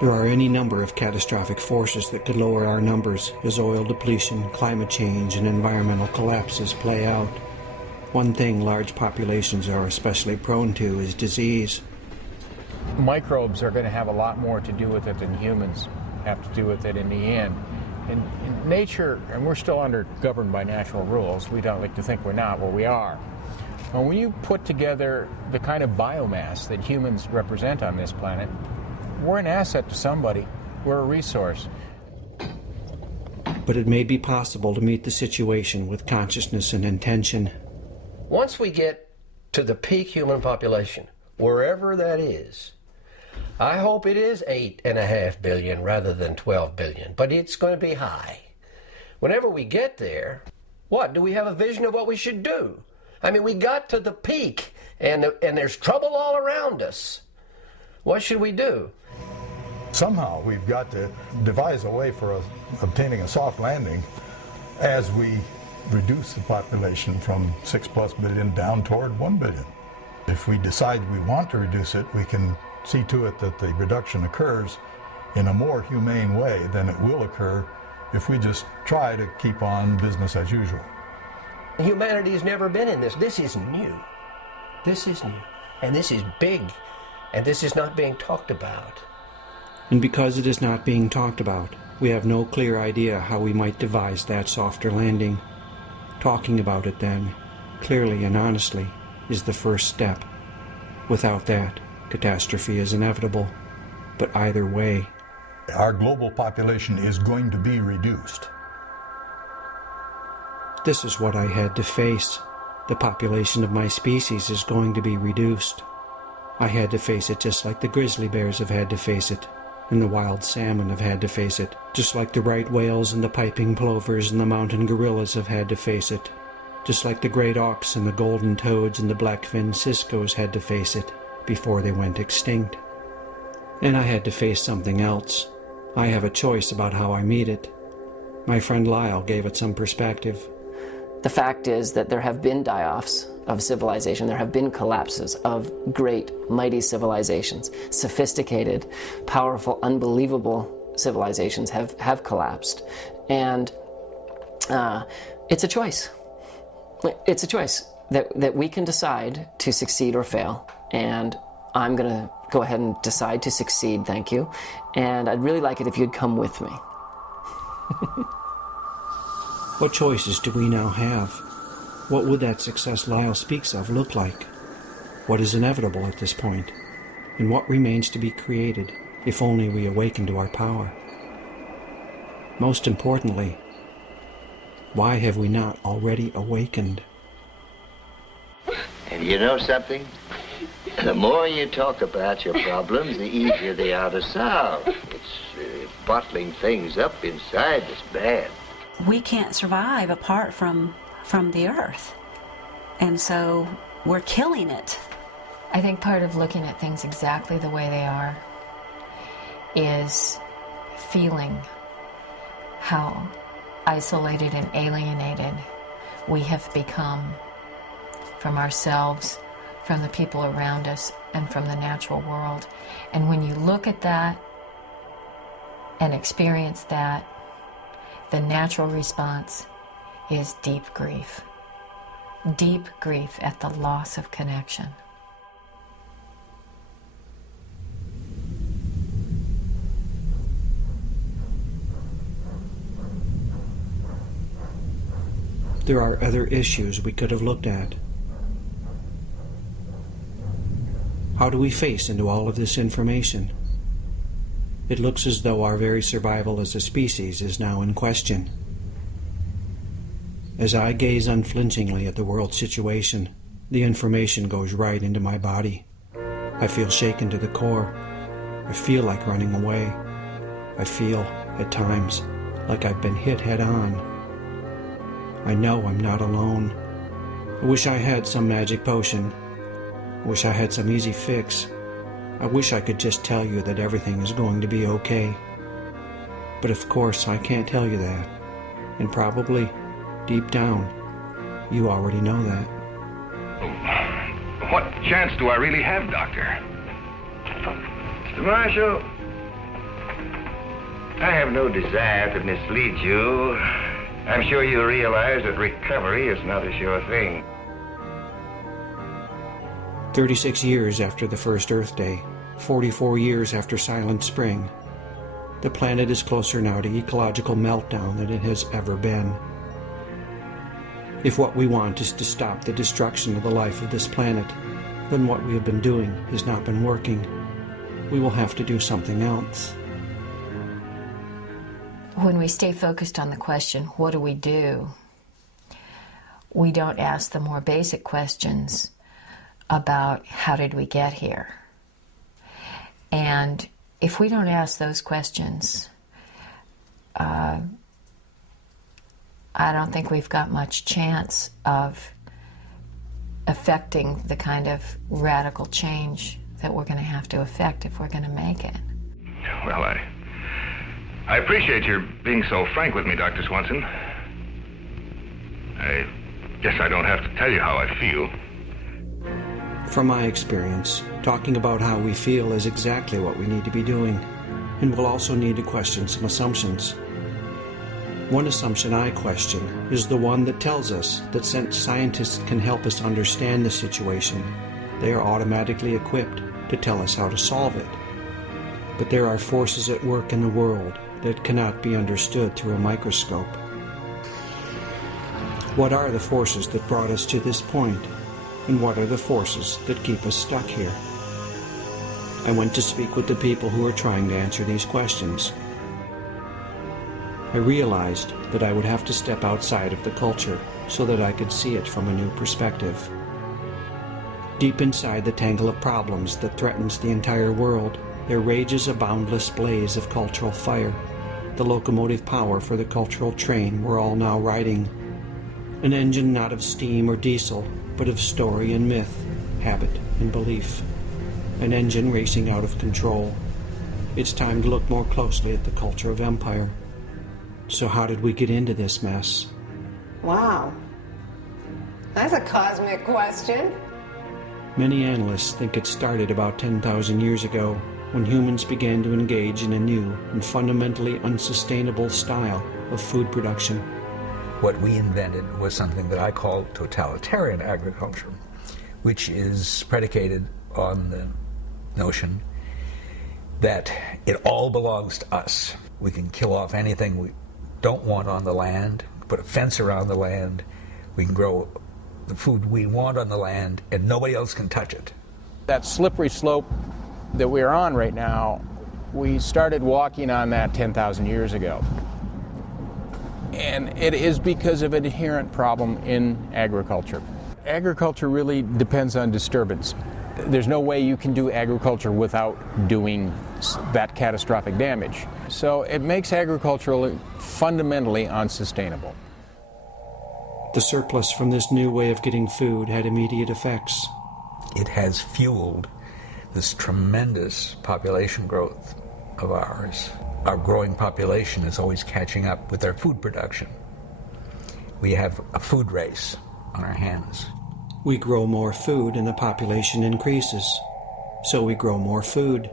There are any number of catastrophic forces that could lower our numbers as oil depletion, climate change, and environmental collapses play out. One thing large populations are especially prone to is disease. Microbes are going to have a lot more to do with it than humans have to do with it in the end. In nature, and we're still governed by natural rules, we don't like to think we're not, well, we are. And when you put together the kind of biomass that humans represent on this planet, we're an asset to somebody. We're a resource. But it may be possible to meet the situation with consciousness and intention. Once we get to the peak human population, wherever that is, I hope it is 8.5 billion rather than 12 billion, but it's going to be high. Whenever we get there, what? Do we have a vision of what we should do? I mean, we got to the peak, and there's trouble all around us. What should we do? Somehow we've got to devise a way for obtaining a soft landing as we reduce the population from 6+ billion down toward 1 billion. If we decide we want to reduce it, we can see to it that the reduction occurs in a more humane way than it will occur if we just try to keep on business as usual. Humanity's never been in this. This is new. This is new. And this is big. And this is not being talked about. And because it is not being talked about, we have no clear idea how we might devise that softer landing. Talking about it, then, clearly and honestly, is the first step. Without that, catastrophe is inevitable. But either way, our global population is going to be reduced. This is what I had to face. The population of my species is going to be reduced. I had to face it just like the grizzly bears have had to face it, and the wild salmon have had to face it, just like the right whales and the piping plovers and the mountain gorillas have had to face it, just like the great auks and the golden toads and the black-finned ciscos had to face it before they went extinct. And I had to face something else. I have a choice about how I meet it. My friend Lyle gave it some perspective. The fact is that there have been die-offs of civilization. There have been collapses of great, mighty civilizations. Sophisticated, powerful, unbelievable civilizations have collapsed. And it's a choice. It's a choice that we can decide to succeed or fail. And I'm going to go ahead and decide to succeed, thank you. And I'd really like it if you'd come with me. What choices do we now have? What would that success Lyle speaks of look like? What is inevitable at this point? And what remains to be created if only we awaken to our power? Most importantly, why have we not already awakened? And you know something? The more you talk about your problems, the easier they are to solve. It's bottling things up inside that's bad. We can't survive apart from the earth. And so we're killing it. I think part of looking at things exactly the way they are is feeling how isolated and alienated we have become from ourselves, from the people around us, and from the natural world. And when you look at that and experience that, the natural response is deep grief. Deep grief at the loss of connection. There are other issues we could have looked at. How do we face into all of this information? It looks as though our very survival as a species is now in question. As I gaze unflinchingly at the world situation, the information goes right into my body. I feel shaken to the core. I feel like running away. I feel, at times, like I've been hit head on. I know I'm not alone. I wish I had some magic potion. I wish I had some easy fix. I wish I could just tell you that everything is going to be okay. But of course I can't tell you that. And probably, deep down, you already know that. What chance do I really have, Doctor? Mr. Marshall, I have no desire to mislead you. I'm sure you realize that recovery is not a sure thing. 36 years after the first Earth Day, 44 years after Silent Spring, the planet is closer now to ecological meltdown than it has ever been. If what we want is to stop the destruction of the life of this planet, then what we have been doing has not been working. We will have to do something else. When we stay focused on the question, what do? We don't ask the more basic questions about how did we get here? And if we don't ask those questions, I don't think we've got much chance of affecting the kind of radical change that we're going to have to affect if we're going to make it. Well, I appreciate your being so frank with me, Dr. Swanson. I guess I don't have to tell you how I feel. From my experience, talking about how we feel is exactly what we need to be doing, and we'll also need to question some assumptions. One assumption I question is the one that tells us that since scientists can help us understand the situation, they are automatically equipped to tell us how to solve it. But there are forces at work in the world that cannot be understood through a microscope. What are the forces that brought us to this point? And what are the forces that keep us stuck here? I went to speak with the people who are trying to answer these questions. I realized that I would have to step outside of the culture so that I could see it from a new perspective. Deep inside the tangle of problems that threatens the entire world, there rages a boundless blaze of cultural fire, the locomotive power for the cultural train we're all now riding. An engine not of steam or diesel, but of story and myth, habit and belief. An engine racing out of control. It's time to look more closely at the culture of empire. So how did we get into this mess? Wow. That's a cosmic question. Many analysts think it started about 10,000 years ago, when humans began to engage in a new and fundamentally unsustainable style of food production. What we invented was something that I call totalitarian agriculture, which is predicated on the notion that it all belongs to us. We can kill off anything we don't want on the land, put a fence around the land, we can grow the food we want on the land, and nobody else can touch it. That slippery slope that we're on right now, we started walking on that 10,000 years ago. And it is because of an inherent problem in agriculture. Agriculture really depends on disturbance. There's no way you can do agriculture without doing that catastrophic damage. So it makes agriculture fundamentally unsustainable. The surplus from this new way of getting food had immediate effects. It has fueled this tremendous population growth of ours. Our growing population is always catching up with our food production. we have a food race on our hands. We grow more food and the population increases. So we grow more food.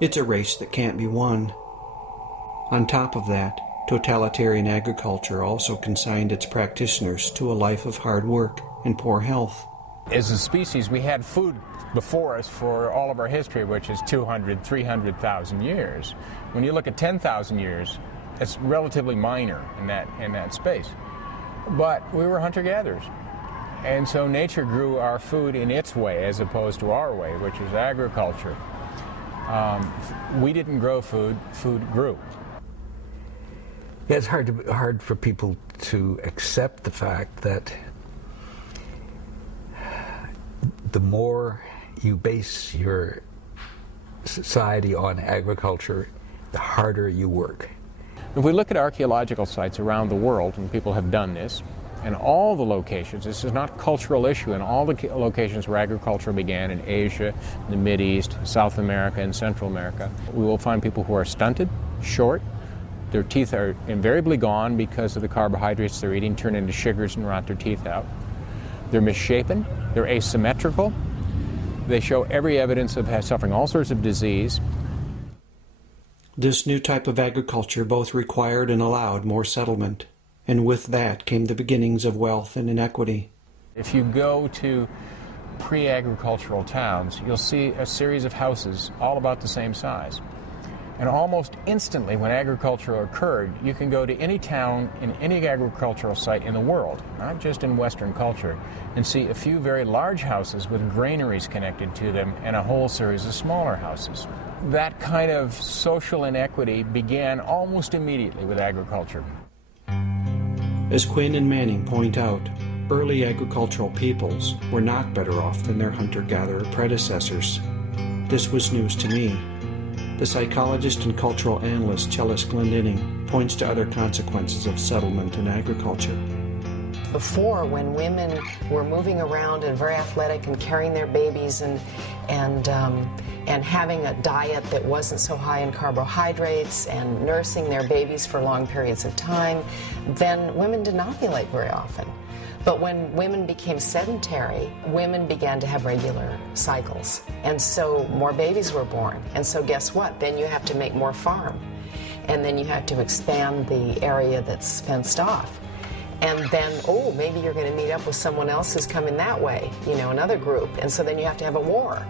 It's a race that can't be won. On top of that, totalitarian agriculture also consigned its practitioners to a life of hard work and poor health. As a species, we had food before us for all of our history, which is 200, 300,000 years. When you look at 10,000 years, it's relatively minor in that space. But we were hunter-gatherers. And so nature grew our food in its way as opposed to our way, which was agriculture. We didn't grow food, food grew. Yeah, it's hard for people to accept the fact that the more you base your society on agriculture, the harder you work. If we look at archaeological sites around the world, and people have done this, and all the locations, this is not a cultural issue, in all the locations where agriculture began in Asia, the Mideast, South America, and Central America, we will find people who are stunted, short, their teeth are invariably gone because of the carbohydrates they're eating, turn into sugars and rot their teeth out. They're misshapen, they're asymmetrical, they show every evidence of suffering all sorts of disease. This new type of agriculture both required and allowed more settlement, and with that came the beginnings of wealth and inequity. If you go to pre-agricultural towns, you'll see a series of houses all about the same size. And almost instantly when agriculture occurred, you can go to any town in any agricultural site in the world, not just in Western culture, and see a few very large houses with granaries connected to them and a whole series of smaller houses. That kind of social inequity began almost immediately with agriculture. As Quinn and Manning point out, early agricultural peoples were not better off than their hunter-gatherer predecessors. This was news to me. The psychologist and cultural analyst Chellis Glendinning points to other consequences of settlement and agriculture. Before, when women were moving around and very athletic and carrying their babies and having a diet that wasn't so high in carbohydrates and nursing their babies for long periods of time, then women didn't ovulate very often. But when women became sedentary, women began to have regular cycles. And so more babies were born. And so guess what? Then you have to make more farm. And then you have to expand the area that's fenced off. And then, oh, maybe you're going to meet up with someone else who's coming that way, you know, another group. And so then you have to have a war.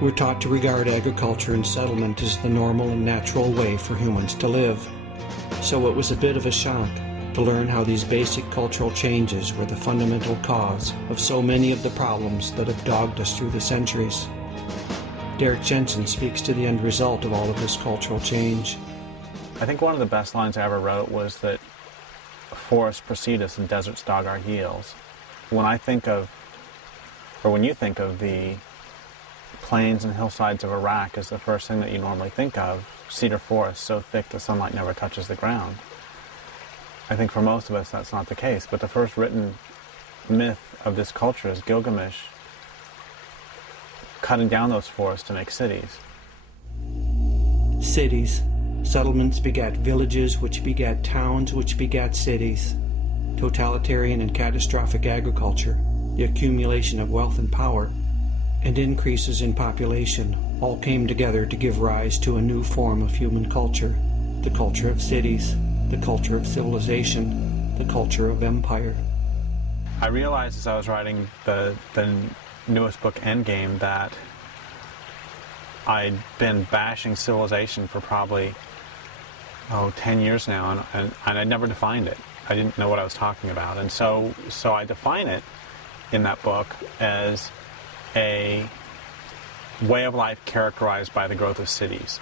We're taught to regard agriculture and settlement as the normal and natural way for humans to live. So it was a bit of a shock to learn how these basic cultural changes were the fundamental cause of so many of the problems that have dogged us through the centuries. Derek Jensen speaks to the end result of all of this cultural change. I think one of the best lines I ever wrote was that forests precede us and deserts dog our heels. When I think of, or when you think of the plains and hillsides of Iraq as the first thing that you normally think of, cedar forests so thick the sunlight never touches the ground. I think for most of us that's not the case, but the first written myth of this culture is Gilgamesh cutting down those forests to make cities. Cities. Settlements begat villages, which begat towns, which begat cities. Totalitarian and catastrophic agriculture, the accumulation of wealth and power, and increases in population all came together to give rise to a new form of human culture, the culture of cities, the culture of civilization, the culture of empire. I realized as I was writing the newest book, Endgame, that I'd been bashing civilization for probably 10 years now, and I'd never defined it. I didn't know what I was talking about. And so I define it in that book as a way of life characterized by the growth of cities.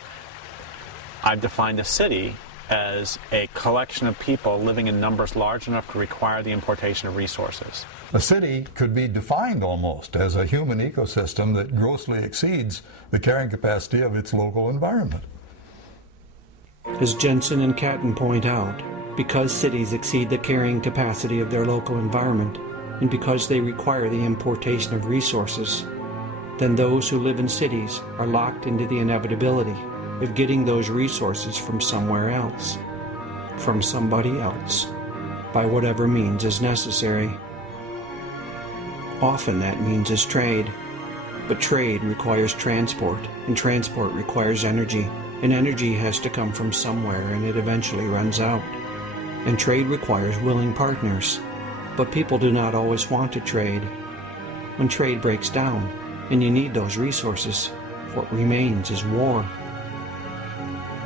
I've defined a city as a collection of people living in numbers large enough to require the importation of resources. A city could be defined almost as a human ecosystem that grossly exceeds the carrying capacity of its local environment. As Jensen and Catton point out, because cities exceed the carrying capacity of their local environment, and because they require the importation of resources, then those who live in cities are locked into the inevitability of getting those resources from somewhere else, from somebody else, by whatever means is necessary. Often that means is trade, but trade requires transport, and transport requires energy, and energy has to come from somewhere, and it eventually runs out. And trade requires willing partners, but people do not always want to trade. When trade breaks down, and you need those resources, what remains is war.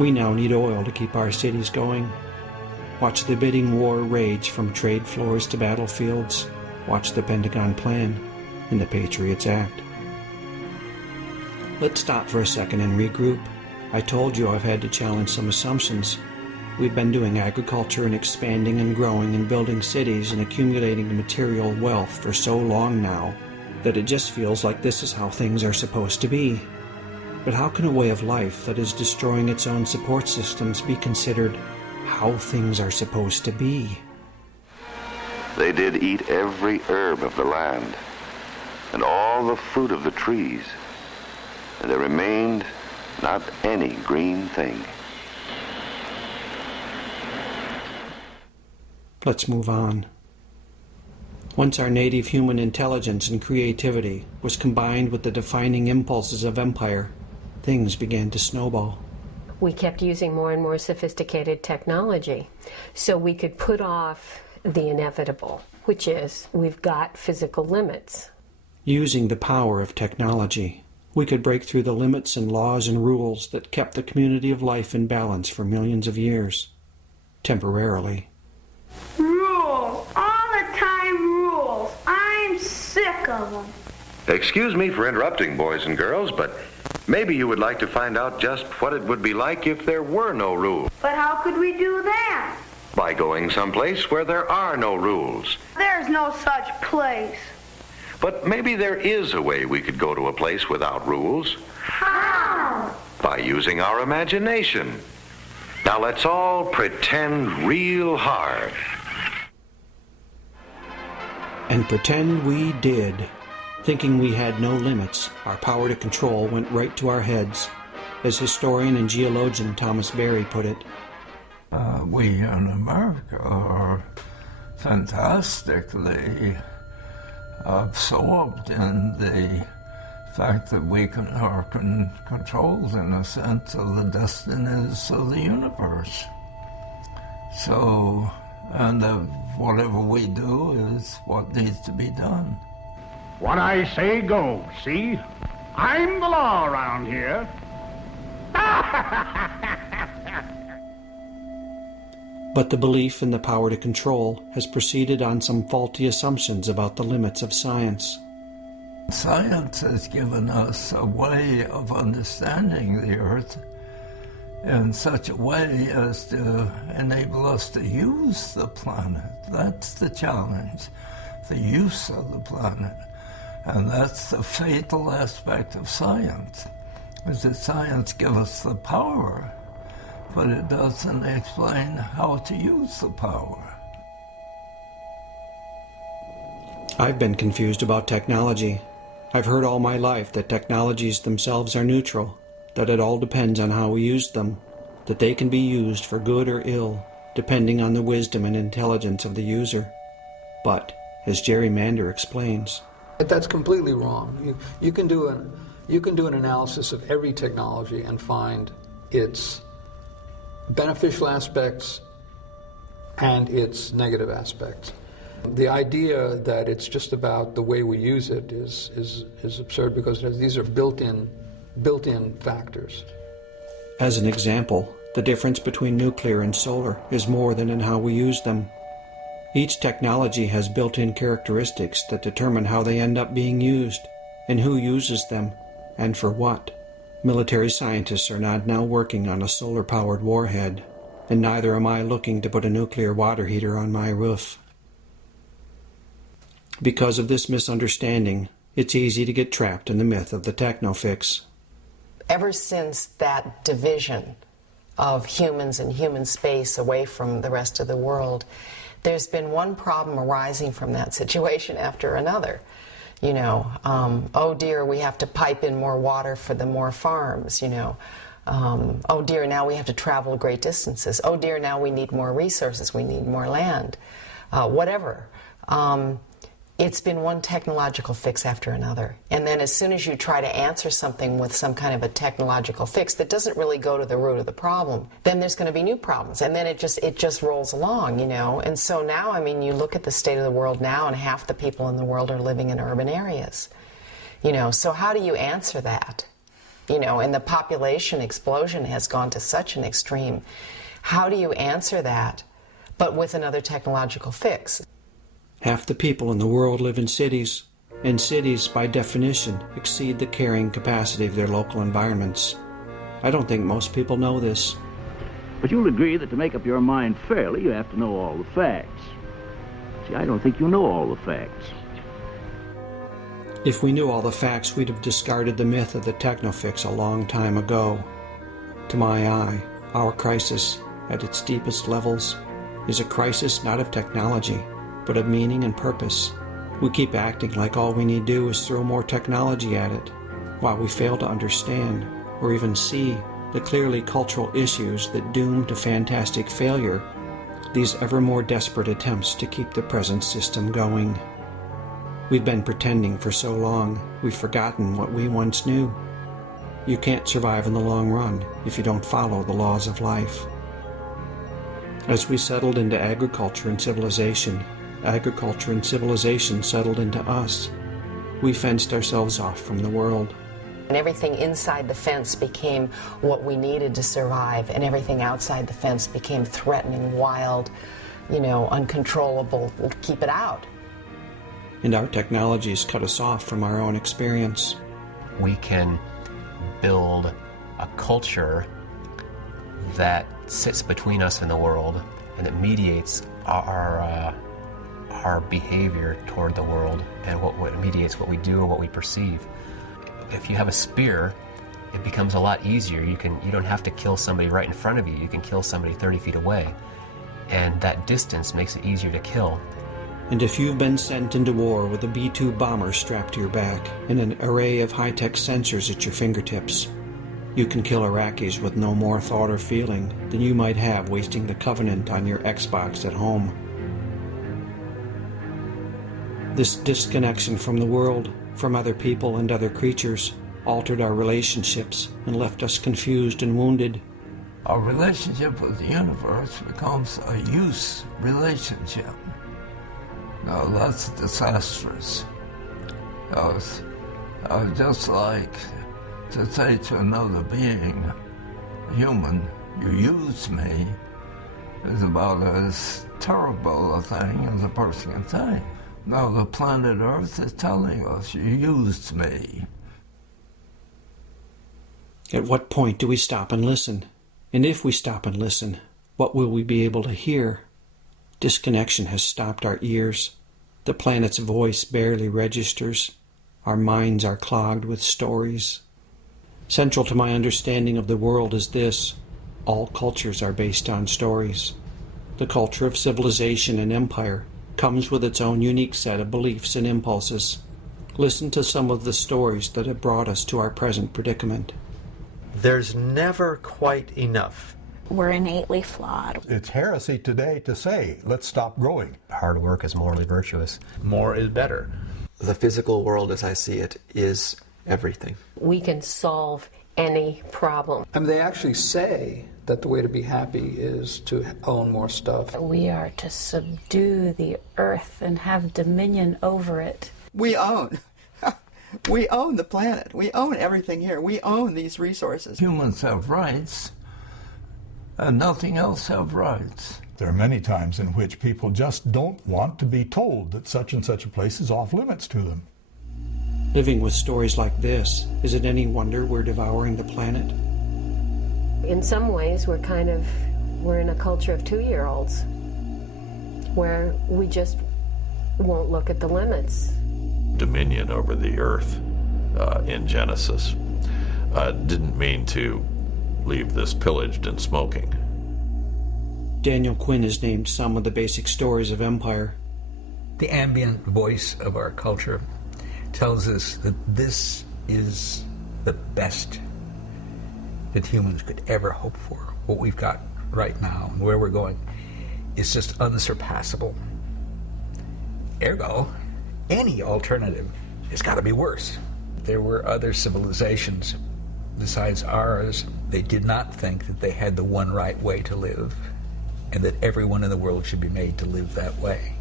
We now need oil to keep our cities going. Watch the bidding war rage from trade floors to battlefields. Watch the Pentagon Plan and the Patriots Act. Let's stop for a second and regroup. I told you I've had to challenge some assumptions. We've been doing agriculture and expanding and growing and building cities and accumulating material wealth for so long now that it just feels like this is how things are supposed to be. But how can a way of life that is destroying its own support systems be considered how things are supposed to be? They did eat every herb of the land, and all the fruit of the trees, and there remained not any green thing. Let's move on. Once our native human intelligence and creativity was combined with the defining impulses of empire, things began to snowball. We kept using more and more sophisticated technology so we could put off the inevitable, which is we've got physical limits. Using the power of technology, we could break through the limits and laws and rules that kept the community of life in balance for millions of years. Temporarily. Rules. All the time rules. I'm sick of them. Excuse me for interrupting, boys and girls, but maybe you would like to find out just what it would be like if there were no rules. But how could we do that? By going someplace where there are no rules. There's no such place. But maybe there is a way we could go to a place without rules. How? By using our imagination. Now let's all pretend real hard. And pretend we did. Thinking we had no limits, our power to control went right to our heads. As historian and geologian Thomas Berry put it, we in America are fantastically absorbed in the fact that we are controlled, in a sense, of the destinies of the universe. So, and whatever we do is what needs to be done. What I say goes, see? I'm the law around here. But the belief in the power to control has proceeded on some faulty assumptions about the limits of science. Science has given us a way of understanding the Earth in such a way as to enable us to use the planet. That's the challenge, the use of the planet. And that's the fatal aspect of science, is that science gives us the power, but it doesn't explain how to use the power. I've been confused about technology. I've heard all my life that technologies themselves are neutral, that it all depends on how we use them, that they can be used for good or ill, depending on the wisdom and intelligence of the user. But, as Jerry Mander explains, that's completely wrong. You can do an analysis of every technology and find its beneficial aspects and its negative aspects. The idea that it's just about the way we use it is absurd, because these are built-in factors. As an example, the difference between nuclear and solar is more than in how we use them. Each technology has built-in characteristics that determine how they end up being used, and who uses them, and for what. Military scientists are not now working on a solar-powered warhead, and neither am I looking to put a nuclear water heater on my roof. Because of this misunderstanding, it's easy to get trapped in the myth of the techno-fix. Ever since that division of humans and human space away from the rest of the world, there's been one problem arising from that situation after another. You know, oh dear, we have to pipe in more water for the more farms, you know. Oh dear, now we have to travel great distances. Oh dear, now we need more resources, we need more land. whatever. It's been one technological fix after another. And then as soon as you try to answer something with some kind of a technological fix that doesn't really go to the root of the problem, then there's going to be new problems. And then it just rolls along, you know. And so now, I mean, you look at the state of the world now, and half the people in the world are living in urban areas. You know, so how do you answer that? You know, and the population explosion has gone to such an extreme. How do you answer that, but with another technological fix? Half the people in the world live in cities, and cities, by definition, exceed the carrying capacity of their local environments. I don't think most people know this. But you'll agree that to make up your mind fairly, you have to know all the facts. See, I don't think you know all the facts. If we knew all the facts, we'd have discarded the myth of the technofix a long time ago. To my eye, our crisis, at its deepest levels, is a crisis not of technology, but of meaning and purpose. We keep acting like all we need do is throw more technology at it, while we fail to understand, or even see, the clearly cultural issues that doom to fantastic failure these ever more desperate attempts to keep the present system going. We've been pretending for so long, we've forgotten what we once knew. You can't survive in the long run if you don't follow the laws of life. As we settled into agriculture and civilization settled into us. We fenced ourselves off from the world. And everything inside the fence became what we needed to survive, and everything outside the fence became threatening, wild, you know, uncontrollable. We'll keep it out. And our technologies cut us off from our own experience. We can build a culture that sits between us and the world, and that mediates our behavior toward the world, and what mediates what we do and what we perceive. If you have a spear, it becomes a lot easier. You don't have to kill somebody right in front of you. You can kill somebody 30 feet away, and that distance makes it easier to kill. And if you've been sent into war with a B-2 bomber strapped to your back and an array of high-tech sensors at your fingertips, you can kill Iraqis with no more thought or feeling than you might have wasting the Covenant on your Xbox at home. This disconnection from the world, from other people and other creatures, altered our relationships and left us confused and wounded. Our relationship with the universe becomes a use relationship. Now that's disastrous. Just like to say to another being, human, you used me, is about as terrible a thing as a person can say. Now the planet Earth is telling us, you used me. At what point do we stop and listen? And if we stop and listen, what will we be able to hear? Disconnection has stopped our ears. The planet's voice barely registers. Our minds are clogged with stories. Central to my understanding of the world is this: all cultures are based on stories. The culture of civilization and empire comes with its own unique set of beliefs and impulses. Listen to some of the stories that have brought us to our present predicament. There's never quite enough. We're innately flawed. It's heresy today to say, let's stop growing. Hard work is morally virtuous. More is better. The physical world, as I see it, is everything. We can solve any problem. I mean, they actually say that the way to be happy is to own more stuff. We are to subdue the earth and have dominion over it. We own. We own the planet. We own everything here. We own these resources. Humans have rights, and nothing else have rights. There are many times in which people just don't want to be told that such and such a place is off limits to them. Living with stories like this, is it any wonder we're devouring the planet? In some ways, we're in a culture of 2-year-olds where we just won't look at the limits. Dominion over the earth in Genesis didn't mean to leave this pillaged and smoking. Daniel Quinn has named some of the basic stories of empire. The ambient voice of our culture tells us that this is the best that humans could ever hope for. What we've got right now and where we're going is just unsurpassable. Ergo, any alternative has got to be worse. There were other civilizations besides ours. They did not think that they had the one right way to live and that everyone in the world should be made to live that way.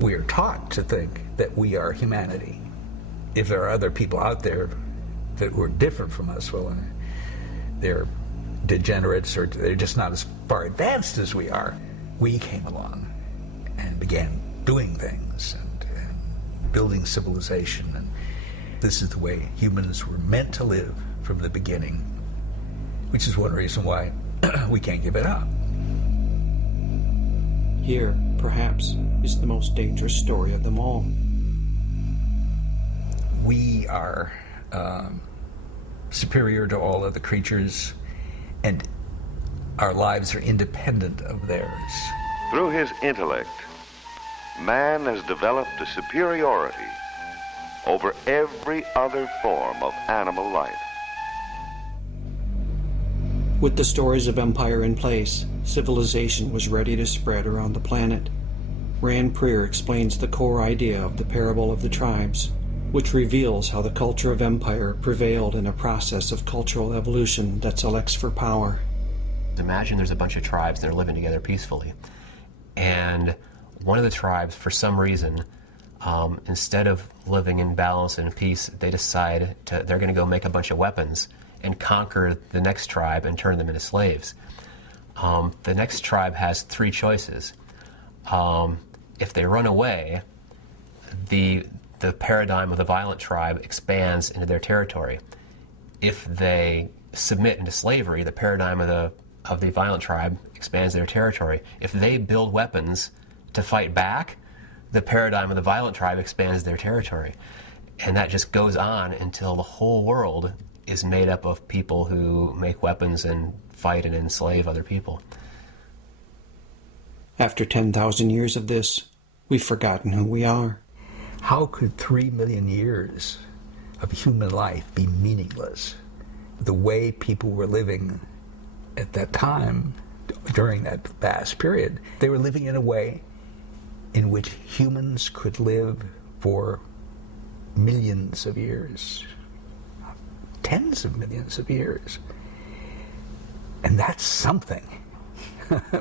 We are taught to think that we are humanity. If there are other people out there that were different from us, well, they're degenerates or they're just not as far advanced as we are. We came along and began doing things and building civilization. And this is the way humans were meant to live from the beginning, which is one reason why we can't give it up. Here, perhaps, is the most dangerous story of them all. We are superior to all other creatures, and our lives are independent of theirs. Through his intellect, man has developed a superiority over every other form of animal life. With the stories of empire in place, civilization was ready to spread around the planet. Rand Prier explains the core idea of the parable of the tribes, which reveals how the culture of empire prevailed in a process of cultural evolution that selects for power. Imagine there's a bunch of tribes that are living together peacefully, and one of the tribes, for some reason, instead of living in balance and peace, they decide they're going to go make a bunch of weapons and conquer the next tribe and turn them into slaves. The next tribe has three choices. If they run away, the paradigm of the violent tribe expands into their territory. If they submit into slavery, the paradigm of the violent tribe expands their territory. If they build weapons to fight back, the paradigm of the violent tribe expands their territory. And that just goes on until the whole world is made up of people who make weapons and fight and enslave other people. After 10,000 years of this, we've forgotten who we are. How could 3 million years of human life be meaningless? The way people were living at that time, during that vast period, they were living in a way in which humans could live for millions of years, tens of millions of years. And that's something.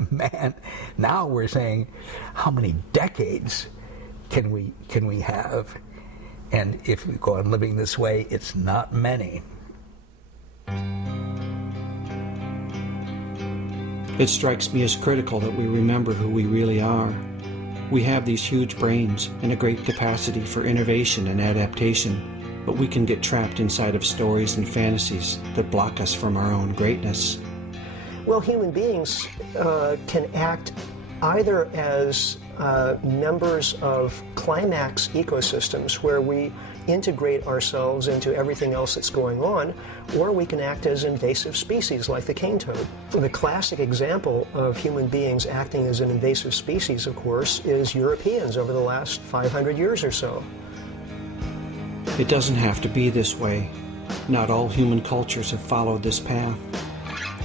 Man, now we're saying, how many decades can we have? And if we go on living this way, it's not many. It strikes me as critical that we remember who we really are. We have these huge brains and a great capacity for innovation and adaptation, but we can get trapped inside of stories and fantasies that block us from our own greatness. Well, human beings can act either as members of climax ecosystems where we integrate ourselves into everything else that's going on, or we can act as invasive species like the cane toad. The classic example of human beings acting as an invasive species, of course, is Europeans over the last 500 years or so. It doesn't have to be this way. Not all human cultures have followed this path.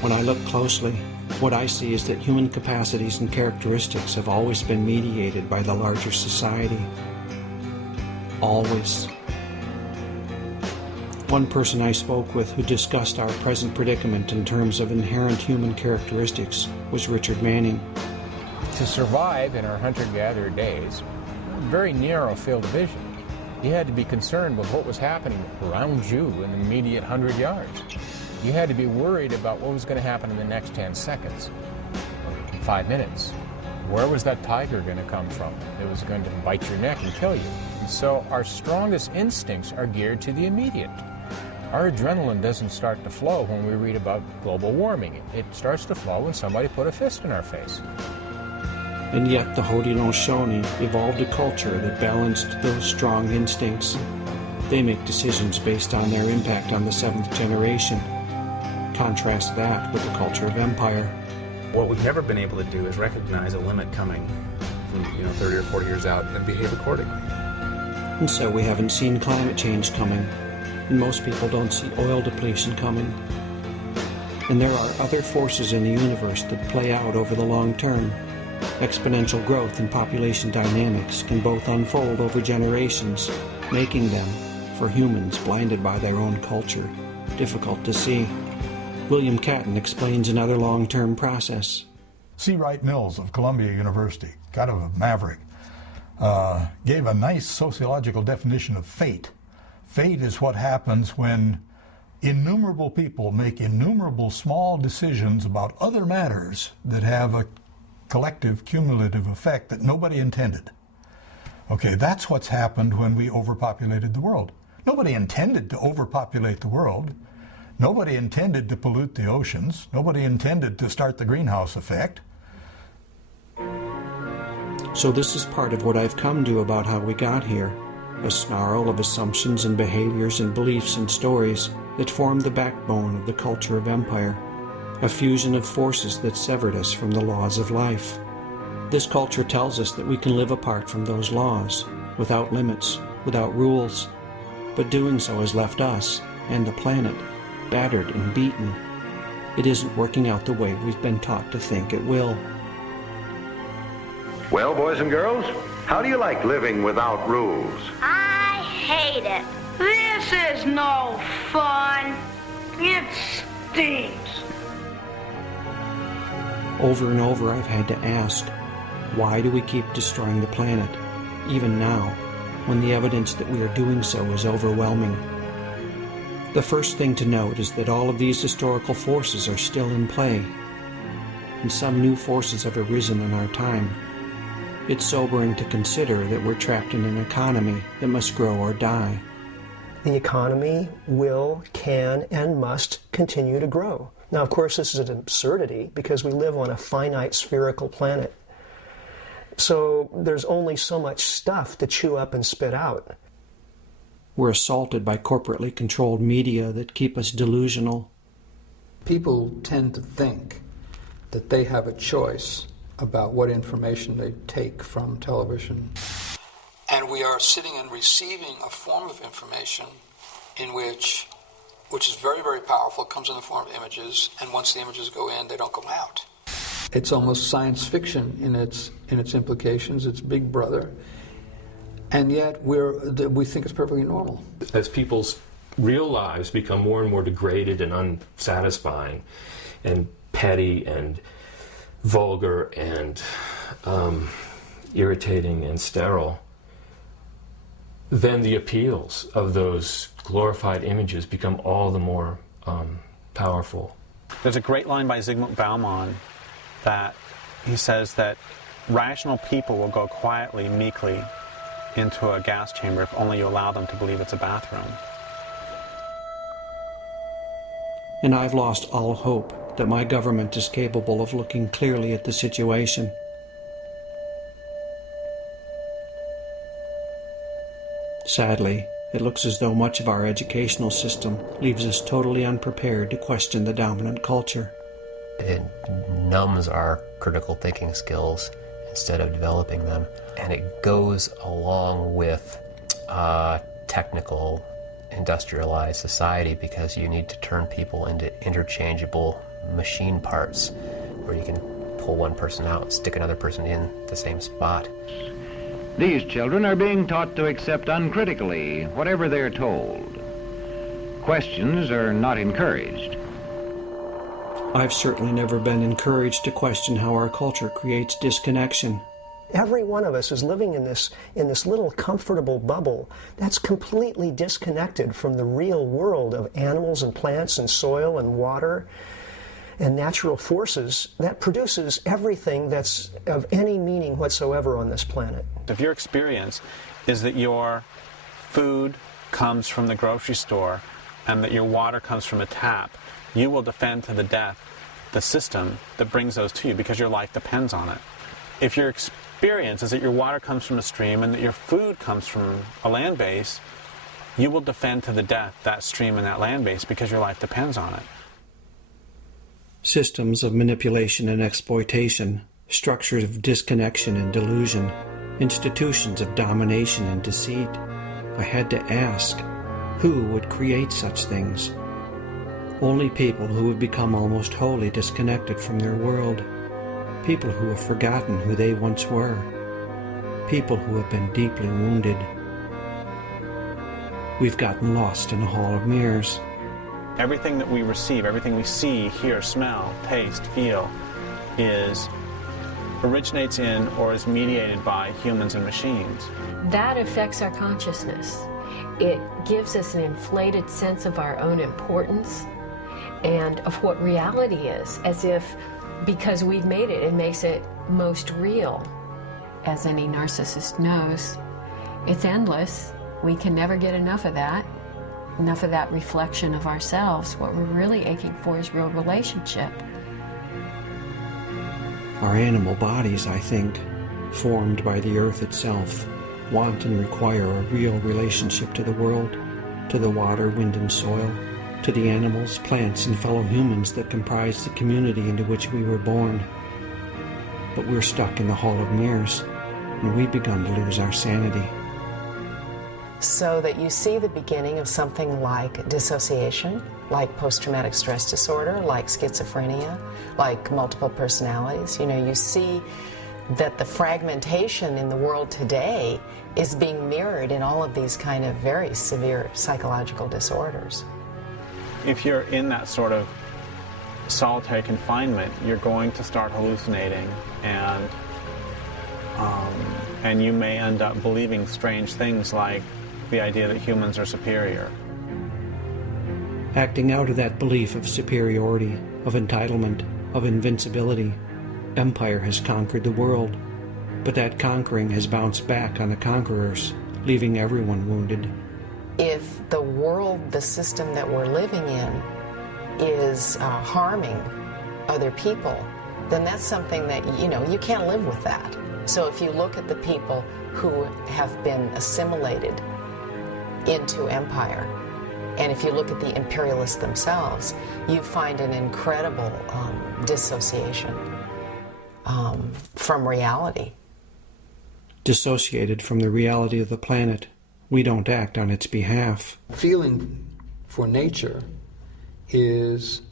When I look closely, what I see is that human capacities and characteristics have always been mediated by the larger society. Always. One person I spoke with who discussed our present predicament in terms of inherent human characteristics was Richard Manning. To survive in our hunter-gatherer days, very narrow field of vision. You had to be concerned with what was happening around you in the immediate 100 yards. You had to be worried about what was going to happen in the next 10 seconds, or 5 minutes. Where was that tiger going to come from? It was going to bite your neck and kill you. And so our strongest instincts are geared to the immediate. Our adrenaline doesn't start to flow when we read about global warming. It starts to flow when somebody put a fist in our face. And yet the Haudenosaunee evolved a culture that balanced those strong instincts. They make decisions based on their impact on the 7th generation. Contrast that with the culture of empire. What we've never been able to do is recognize a limit coming from 30 or 40 years out and behave accordingly. And so we haven't seen climate change coming, and most people don't see oil depletion coming. And there are other forces in the universe that play out over the long term. Exponential growth and population dynamics can both unfold over generations, making them, for humans blinded by their own culture, difficult to see. William Catton explains another long-term process. C. Wright Mills of Columbia University, kind of a maverick, gave a nice sociological definition of fate. Fate is what happens when innumerable people make innumerable small decisions about other matters that have a collective cumulative effect that nobody intended. Okay, that's what's happened when we overpopulated the world. Nobody intended to overpopulate the world. Nobody intended to pollute the oceans. Nobody intended to start the greenhouse effect. So this is part of what I've come to about how we got here, a snarl of assumptions and behaviors and beliefs and stories that form the backbone of the culture of empire, a fusion of forces that severed us from the laws of life. This culture tells us that we can live apart from those laws, without limits, without rules, but doing so has left us and the planet battered and beaten. It isn't working out the way we've been taught to think it will. Well, boys and girls, how do you like living without rules? I hate it. This is no fun. It stinks. Over and over I've had to ask, why do we keep destroying the planet, even now, when the evidence that we are doing so is overwhelming? The first thing to note is that all of these historical forces are still in play, and some new forces have arisen in our time. It's sobering to consider that we're trapped in an economy that must grow or die. The economy will, can, and must continue to grow. Now, of course, this is an absurdity because we live on a finite spherical planet. So there's only so much stuff to chew up and spit out. We're assaulted by corporately controlled media that keep us delusional. People tend to think that they have a choice about what information they take from television. And we are sitting and receiving a form of information in which is very, very powerful, comes in the form of images, and once the images go in, they don't go out. It's almost science fiction in its implications. It's Big Brother. And yet we think it's perfectly normal. As people's real lives become more and more degraded and unsatisfying and petty and vulgar and irritating and sterile, then the appeals of those glorified images become all the more powerful. There's a great line by Zygmunt Bauman that he says that rational people will go quietly, meekly into a gas chamber if only you allow them to believe it's a bathroom. And I've lost all hope that my government is capable of looking clearly at the situation. Sadly, it looks as though much of our educational system leaves us totally unprepared to question the dominant culture. It numbs our critical thinking skills instead of developing them. And it goes along with technical, industrialized society because you need to turn people into interchangeable machine parts where you can pull one person out and stick another person in the same spot. These children are being taught to accept uncritically whatever they're told. Questions are not encouraged. I've certainly never been encouraged to question how our culture creates disconnection. Every one of us is living in this little comfortable bubble that's completely disconnected from the real world of animals and plants and soil and water and natural forces that produces everything that's of any meaning whatsoever on this planet. If your experience is that your food comes from the grocery store and that your water comes from a tap, you will defend to the death the system that brings those to you because your life depends on it. If your experience is that your water comes from a stream and that your food comes from a land base, you will defend to the death that stream and that land base because your life depends on it. Systems of manipulation and exploitation, structures of disconnection and delusion, institutions of domination and deceit. I had to ask, who would create such things? Only people who have become almost wholly disconnected from their world. people who have forgotten who they once were, people who have been deeply wounded. We've gotten lost in a hall of mirrors. Everything that we receive, everything we see, hear, smell, taste, feel, originates in or is mediated by humans and machines. That affects our consciousness. It gives us an inflated sense of our own importance and of what reality is, as if because we've made it, it makes it most real. As any narcissist knows, it's endless. We can never get enough of that reflection of ourselves. What we're really aching for is real relationship. Our animal bodies, I think, formed by the earth itself, want and require a real relationship to the world, to the water, wind, and soil, to the animals, plants, and fellow humans that comprise the community into which we were born. But we're stuck in the hall of mirrors, and we've begun to lose our sanity. So that you see the beginning of something like dissociation, like post-traumatic stress disorder, like schizophrenia, like multiple personalities. You know, you see that the fragmentation in the world today is being mirrored in all of these kind of very severe psychological disorders. If you're in that sort of solitary confinement, you're going to start hallucinating, and you may end up believing strange things like the idea that humans are superior. Acting out of that belief of superiority, of entitlement, of invincibility, empire has conquered the world, but that conquering has bounced back on the conquerors, leaving everyone wounded. If the world, the system that we're living in, is harming other people, then that's something that, you know, you can't live with that. So if you look at the people who have been assimilated into empire, and if you look at the imperialists themselves, you find an incredible dissociation from reality. Dissociated from the reality of the planet, we don't act on its behalf. Feeling for nature is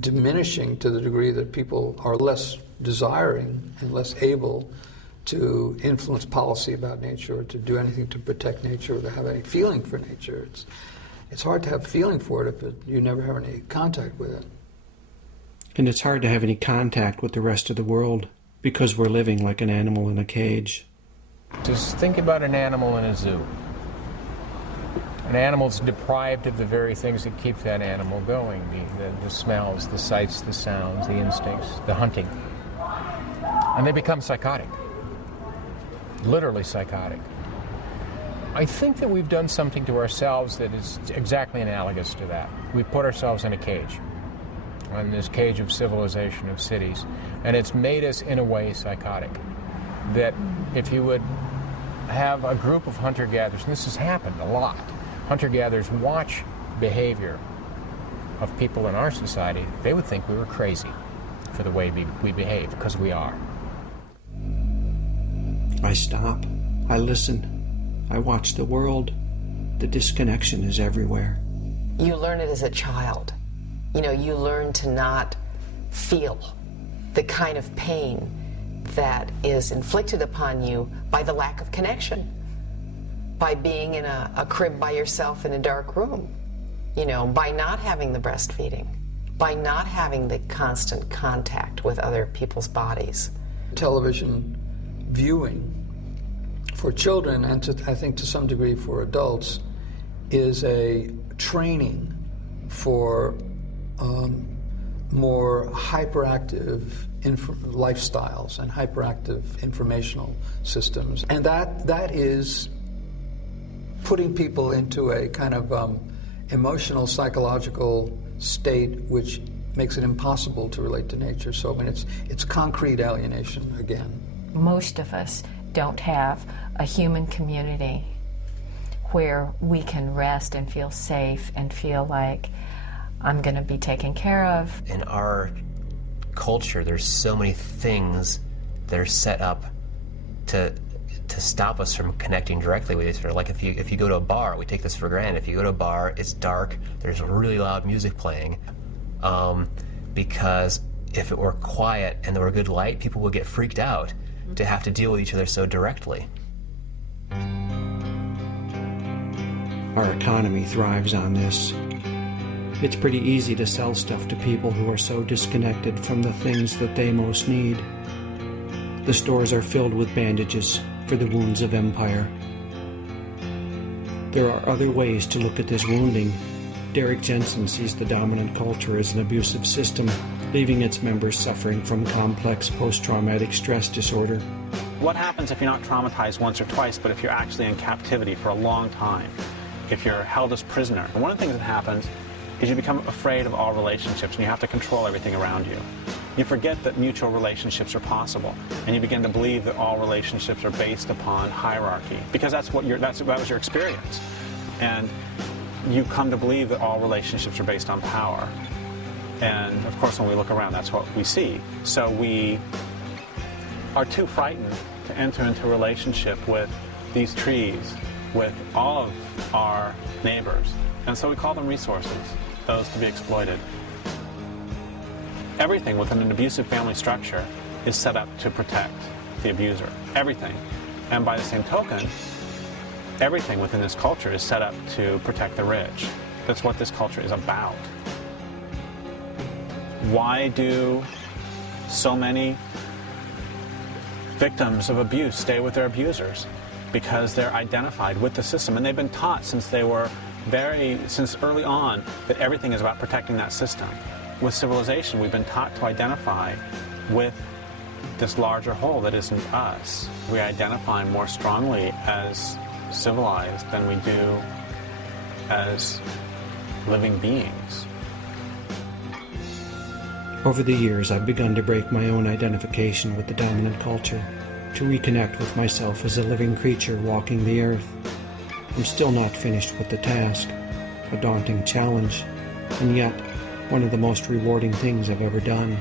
diminishing to the degree that people are less desiring and less able to influence policy about nature or to do anything to protect nature or to have any feeling for nature. It's hard to have feeling for it if you never have any contact with it. And it's hard to have any contact with the rest of the world because we're living like an animal in a cage. Just think about an animal in a zoo. An animal's deprived of the very things that keep that animal going, the smells, the sights, the sounds, the instincts, the hunting. And they become psychotic, literally psychotic. I think that we've done something to ourselves that is exactly analogous to that. We've put ourselves in a cage, in this cage of civilization, of cities, and it's made us, in a way, psychotic. That if you would have a group of hunter-gatherers, and this has happened a lot, hunter-gatherers watch behavior of people in our society, they would think we were crazy for the way we behave, because we are. I stop. I listen. I watch the world. The disconnection is everywhere. You learn it as a child. You know, you learn to not feel the kind of pain that is inflicted upon you by the lack of connection, by being in a crib by yourself in a dark room, you know, by not having the breastfeeding, by not having the constant contact with other people's bodies. Television viewing for children, and I think to some degree for adults, is a training for more hyperactive lifestyles and hyperactive informational systems. And that is putting people into a kind of emotional, psychological state which makes it impossible to relate to nature. So, I mean, it's concrete alienation again. Most of us don't have a human community where we can rest and feel safe and feel like I'm going to be taken care of. In our culture, there's so many things that are set up to stop us from connecting directly with each other. Like if you go to a bar, we take this for granted. If you go to a bar, it's dark, there's really loud music playing, because if it were quiet and there were good light, people would get freaked out to have to deal with each other so directly. Our economy thrives on this. It's pretty easy to sell stuff to people who are so disconnected from the things that they most need. The stores are filled with bandages for the wounds of empire. There are other ways to look at this wounding. Derek Jensen sees the dominant culture as an abusive system, leaving its members suffering from complex post-traumatic stress disorder. What happens if you're not traumatized once or twice, but if you're actually in captivity for a long time? If you're held as prisoner? And one of the things that happens is you become afraid of all relationships and you have to control everything around you. You forget that mutual relationships are possible, and you begin to believe that all relationships are based upon hierarchy, because that was your experience. And you come to believe that all relationships are based on power. And of course, when we look around, that's what we see. So we are too frightened to enter into a relationship with these trees, with all of our neighbors. And so we call them resources, those to be exploited. Everything within an abusive family structure is set up to protect the abuser. Everything. And by the same token, everything within this culture is set up to protect the rich. That's what this culture is about. Why do so many victims of abuse stay with their abusers? Because they're identified with the system, and they've been taught since early on that everything is about protecting that system. With civilization, we've been taught to identify with this larger whole that isn't us. We identify more strongly as civilized than we do as living beings. Over the years, I've begun to break my own identification with the dominant culture, to reconnect with myself as a living creature walking the earth. I'm still not finished with the task, a daunting challenge, and yet one of the most rewarding things I've ever done.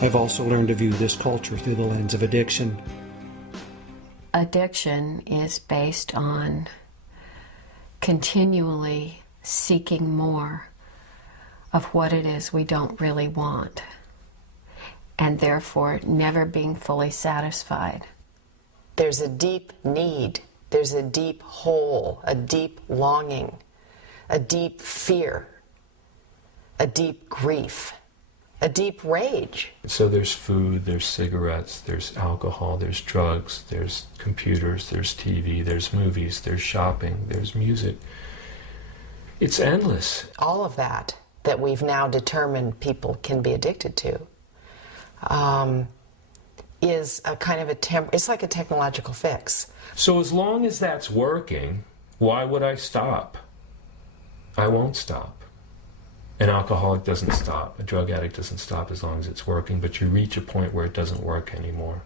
I've also learned to view this culture through the lens of addiction. Addiction is based on continually seeking more of what it is we don't really want, and therefore never being fully satisfied. There's a deep need, there's a deep hole, a deep longing, a deep fear, a deep grief, a deep rage. So there's food, there's cigarettes, there's alcohol, there's drugs, there's computers, there's TV, there's movies, there's shopping, there's music. It's endless. All of that we've now determined people can be addicted to is a kind of it's like a technological fix. So as long as that's working, why would I stop? I won't stop. An alcoholic doesn't stop. A drug addict doesn't stop as long as it's working, but you reach a point where it doesn't work anymore.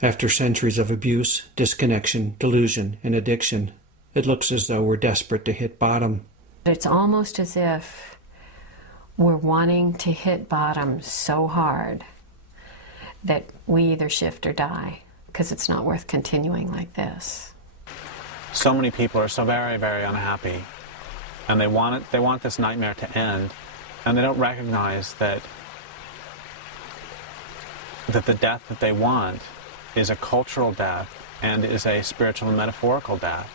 After centuries of abuse, disconnection, delusion, and addiction, it looks as though we're desperate to hit bottom. It's almost as if we're wanting to hit bottom so hard that we either shift or die, because it's not worth continuing like this. So many people are so very, very unhappy, and they want this nightmare to end, and they don't recognize that the death that they want is a cultural death and is a spiritual and metaphorical death.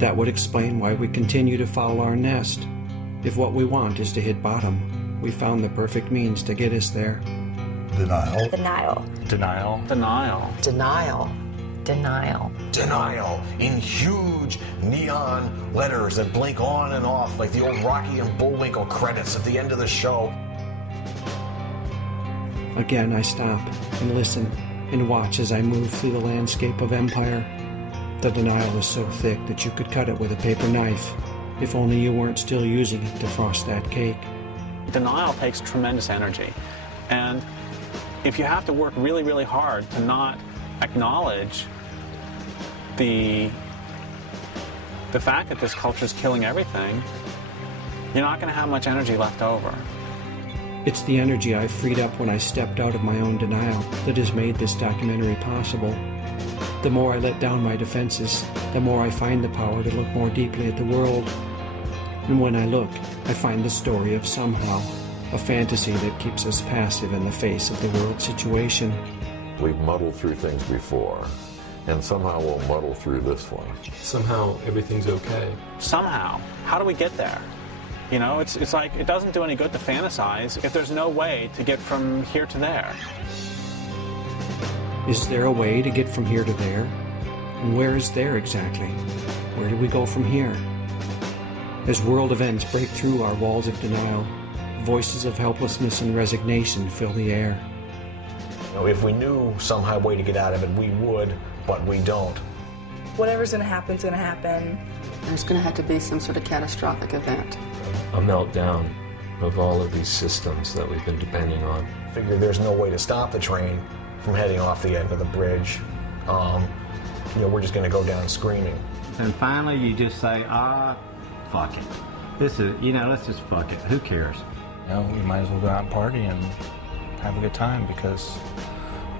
That would explain why we continue to foul our nest. If what we want is to hit bottom, we found the perfect means to get us there. Denial. Denial. Denial. Denial. Denial. Denial. Denial in huge neon letters that blink on and off like the old Rocky and Bullwinkle credits at the end of the show. Again, I stop and listen and watch as I move through the landscape of empire. The denial is so thick that you could cut it with a paper knife, if only you weren't still using it to frost that cake. Denial takes tremendous energy, and if you have to work really, really hard to not acknowledge the fact that this culture is killing everything, you're not going to have much energy left over. It's the energy I freed up when I stepped out of my own denial that has made this documentary possible. The more I let down my defenses, the more I find the power to look more deeply at the world. And when I look, I find the story of somehow, a fantasy that keeps us passive in the face of the world situation. We've muddled through things before, and somehow we'll muddle through this one. Somehow everything's okay. Somehow. How do we get there? You know, it's like it doesn't do any good to fantasize if there's no way to get from here to there. Is there a way to get from here to there? And where is there exactly? Where do we go from here? As world events break through our walls of denial, voices of helplessness and resignation fill the air. You know, if we knew somehow way to get out of it, we would, but we don't. Whatever's going to happen is going to happen. There's going to have to be some sort of catastrophic event. A meltdown of all of these systems that we've been depending on. Figure there's no way to stop the train from heading off the end of the bridge. You know, we're just going to go down screaming. And finally you just say, fuck it. This is, let's just fuck it. Who cares? We might as well go out and party and have a good time because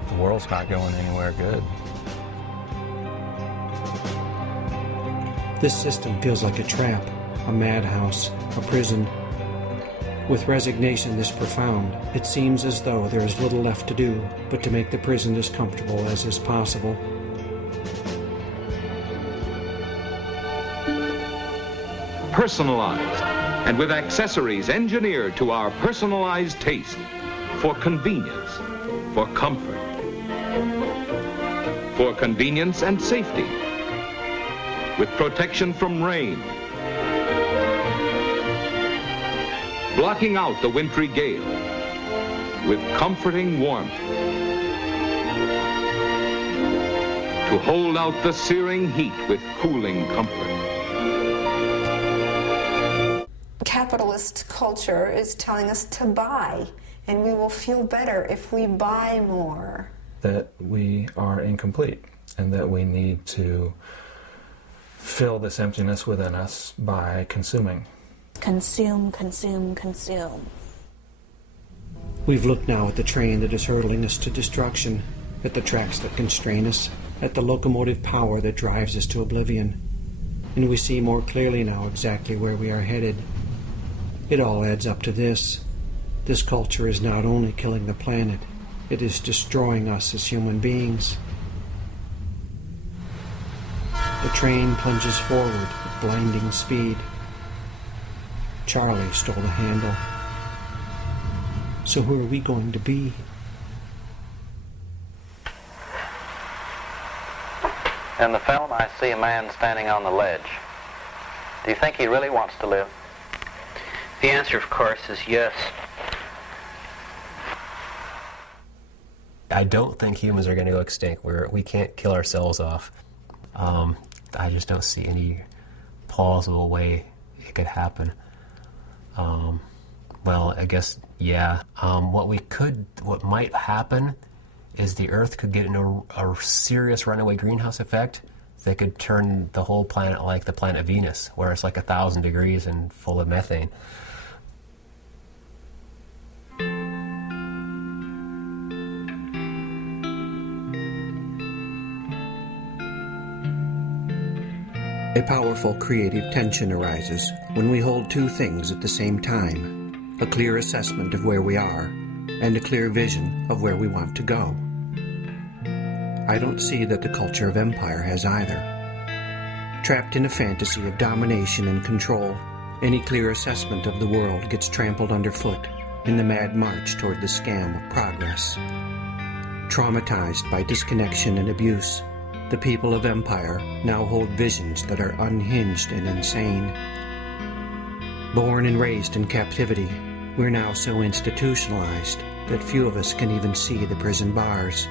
the world's not going anywhere good. This system feels like a trap, a madhouse, a prison. With resignation this profound, it seems as though there is little left to do but to make the prison as comfortable as is possible. Personalized, and with accessories engineered to our personalized taste, for convenience, for comfort, for convenience and safety, with protection from rain, blocking out the wintry gale, with comforting warmth, to hold out the searing heat with cooling comfort. Capitalist culture is telling us to buy, and we will feel better if we buy more. That we are incomplete, and that we need to fill this emptiness within us by consuming. Consume, consume, consume. We've looked now at the train that is hurtling us to destruction, at the tracks that constrain us, at the locomotive power that drives us to oblivion. And we see more clearly now exactly where we are headed. It all adds up to this. This culture is not only killing the planet, it is destroying us as human beings. The train plunges forward at blinding speed. Charlie stole the handle. So who are we going to be? In the film, I see a man standing on the ledge. Do you think he really wants to live? The answer, of course, is yes. I don't think humans are going to go extinct. We can't kill ourselves off. I just don't see any plausible way it could happen. Well, I guess, yeah. What might happen is the Earth could get into a serious runaway greenhouse effect that could turn the whole planet like the planet Venus, where it's like 1,000 degrees and full of methane. A powerful creative tension arises when we hold two things at the same time, a clear assessment of where we are and a clear vision of where we want to go. I don't see that the culture of empire has either. Trapped in a fantasy of domination and control, any clear assessment of the world gets trampled underfoot in the mad march toward the scam of progress. Traumatized by disconnection and abuse, the people of empire now hold visions that are unhinged and insane. Born and raised in captivity, we're now so institutionalized that few of us can even see the prison bars.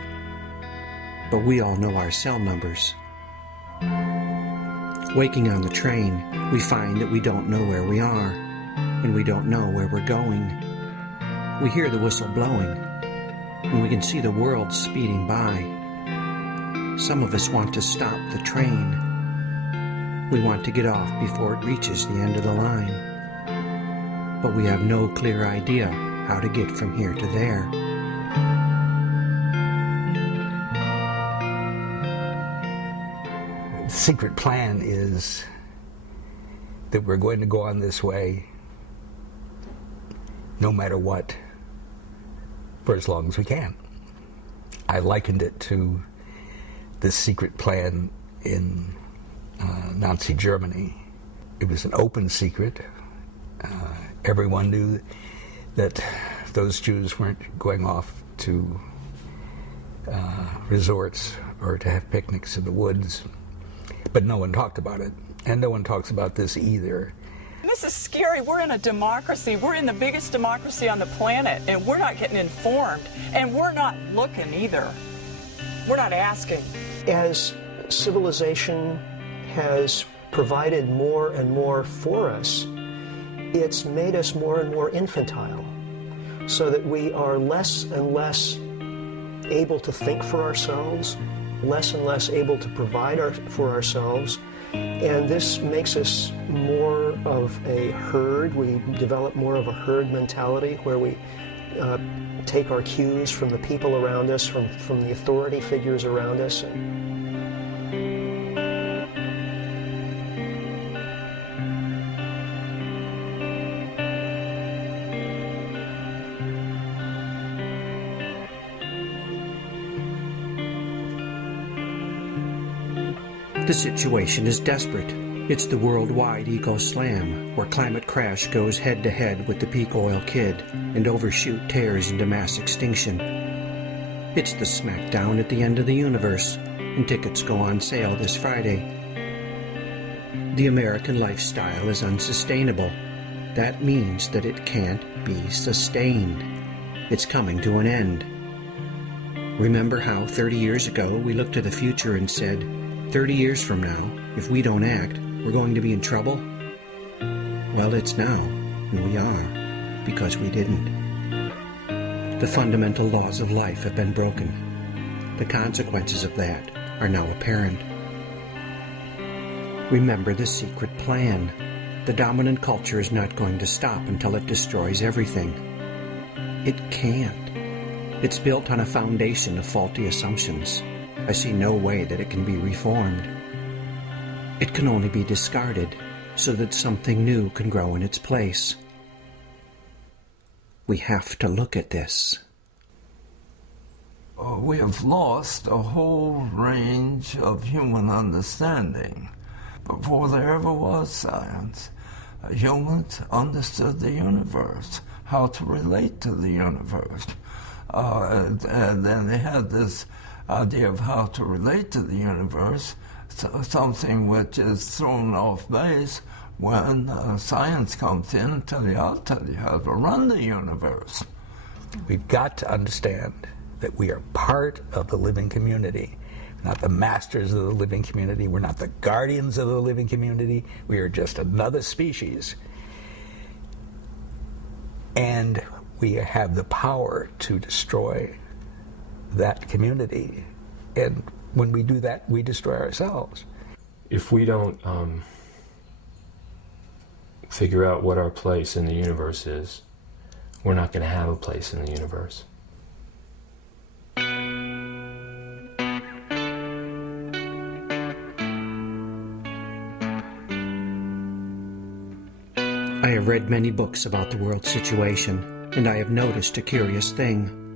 But we all know our cell numbers. Waking on the train, we find that we don't know where we are, and we don't know where we're going. We hear the whistle blowing, and we can see the world speeding by. Some of us want to stop the train. We want to get off before it reaches the end of the line. But we have no clear idea how to get from here to there. The secret plan is that we're going to go on this way no matter what for as long as we can. I likened it to this secret plan in Nazi Germany. It was an open secret. Everyone knew that those Jews weren't going off to resorts or to have picnics in the woods, but no one talked about it, and no one talks about this either. This is scary. We're in a democracy. We're in the biggest democracy on the planet, and we're not getting informed, and we're not looking either. We're not asking. As civilization has provided more and more for us, it's made us more and more infantile, so that we are less and less able to think for ourselves, less and less able to provide for ourselves, and this makes us more of a herd. We develop more of a herd mentality where we take our cues from the people around us, from the authority figures around us. The situation is desperate. It's the worldwide eco-slam, where climate crash goes head-to-head with the peak oil kid, and overshoot tears into mass extinction. It's the smackdown at the end of the universe, and tickets go on sale this Friday. The American lifestyle is unsustainable. That means that it can't be sustained. It's coming to an end. Remember how 30 years ago we looked to the future and said, 30 years from now, if we don't act, we're going to be in trouble? Well, it's now, and we are, because we didn't. The fundamental laws of life have been broken. The consequences of that are now apparent. Remember the secret plan. The dominant culture is not going to stop until it destroys everything. It can't. It's built on a foundation of faulty assumptions. I see no way that it can be reformed. It can only be discarded so that something new can grow in its place. We have to look at this. We have lost a whole range of human understanding. Before there ever was science, humans understood the universe, how to relate to the universe. And then they had this idea of how to relate to the universe, something which is thrown off base when science comes in and I'll tell you how to run the universe. We've got to understand that we are part of the living community. We're not the masters of the living community. We're not the guardians of the living community. We are just another species. And we have the power to destroy that community, and when we do that, we destroy ourselves. If we don't figure out what our place in the universe is, we're not going to have a place in the universe. I have read many books about the world situation, and I have noticed a curious thing.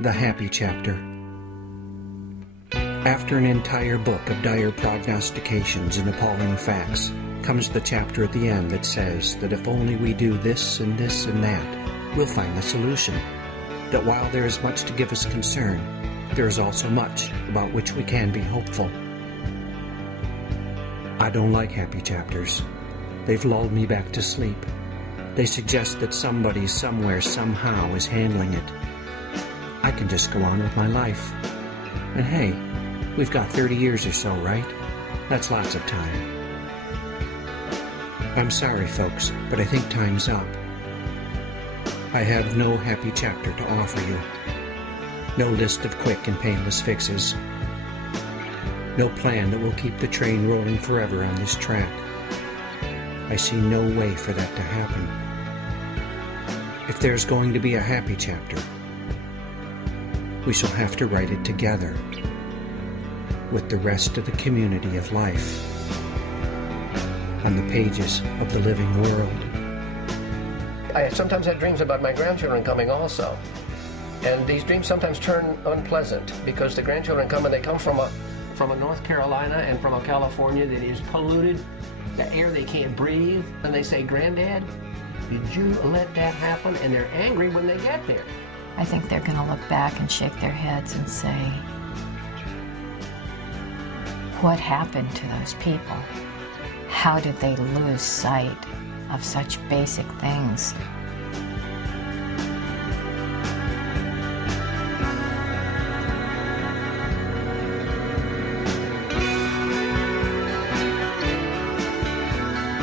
The happy chapter. After an entire book of dire prognostications and appalling facts, comes the chapter at the end that says that if only we do this and this and that, we'll find the solution. That while there is much to give us concern, there is also much about which we can be hopeful. I don't like happy chapters. They've lulled me back to sleep. They suggest that somebody, somewhere, somehow is handling it. I can just go on with my life. And hey, we've got 30 years or so, right? That's lots of time. I'm sorry, folks, but I think time's up. I have no happy chapter to offer you. No list of quick and painless fixes. No plan that will keep the train rolling forever on this track. I see no way for that to happen. If there's going to be a happy chapter, we shall have to write it together with the rest of the community of life. on the pages of the living world. I sometimes have dreams about my grandchildren coming also. And these dreams sometimes turn unpleasant because the grandchildren come and they come from a North Carolina and from a California that is polluted, the air they can't breathe. And they say, "Granddad, did you let that happen?" And they're angry when they get there. I think they're going to look back and shake their heads and say, what happened to those people? How did they lose sight of such basic things?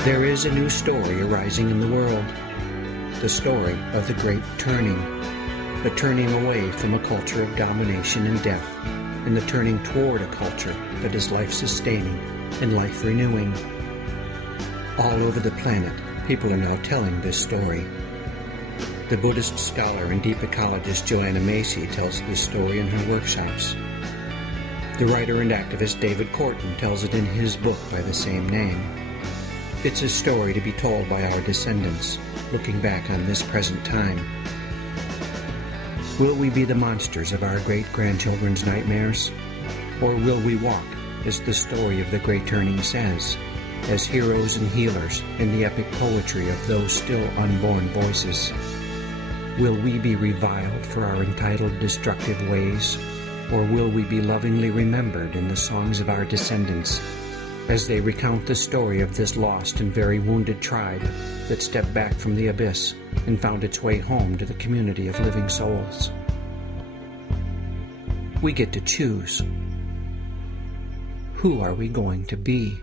There is a new story arising in the world, the story of the Great Turning, the turning away from a culture of domination and death, and the turning toward a culture that is life-sustaining and life-renewing. All over the planet, people are now telling this story. The Buddhist scholar and deep ecologist Joanna Macy tells this story in her workshops. The writer and activist David Corton tells it in his book by the same name. It's a story to be told by our descendants, looking back on this present time. Will we be the monsters of our great-grandchildren's nightmares? Or will we walk, as the story of the Great Turning says, as heroes and healers in the epic poetry of those still unborn voices? Will we be reviled for our entitled destructive ways? Or will we be lovingly remembered in the songs of our descendants, as they recount the story of this lost and very wounded tribe that stepped back from the abyss and found its way home to the community of living souls? We get to choose. Who are we going to be?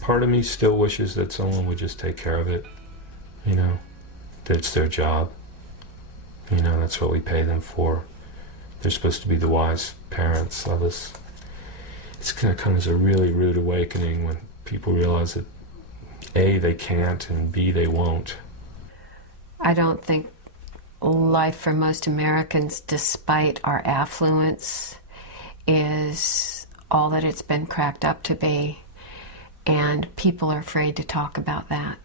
Part of me still wishes that someone would just take care of it, you know, that it's their job. You know, that's what we pay them for. They're supposed to be the wise parents of us. It's going to come as a really rude awakening when people realize that A, they can't, and B, they won't. I don't think life for most Americans, despite our affluence, is all that it's been cracked up to be. And people are afraid to talk about that.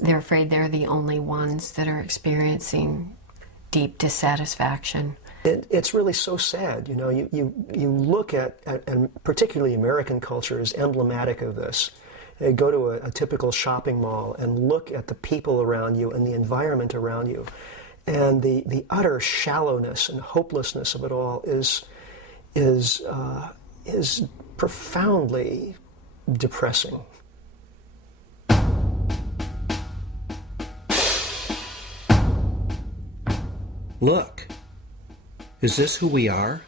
They're afraid they're the only ones that are experiencing deep dissatisfaction. It's really so sad. You know, you look at, and particularly American culture is emblematic of this. You go to a typical shopping mall and look at the people around you and the environment around you. And the utter shallowness and hopelessness of it all is profoundly depressing. Look, is this who we are?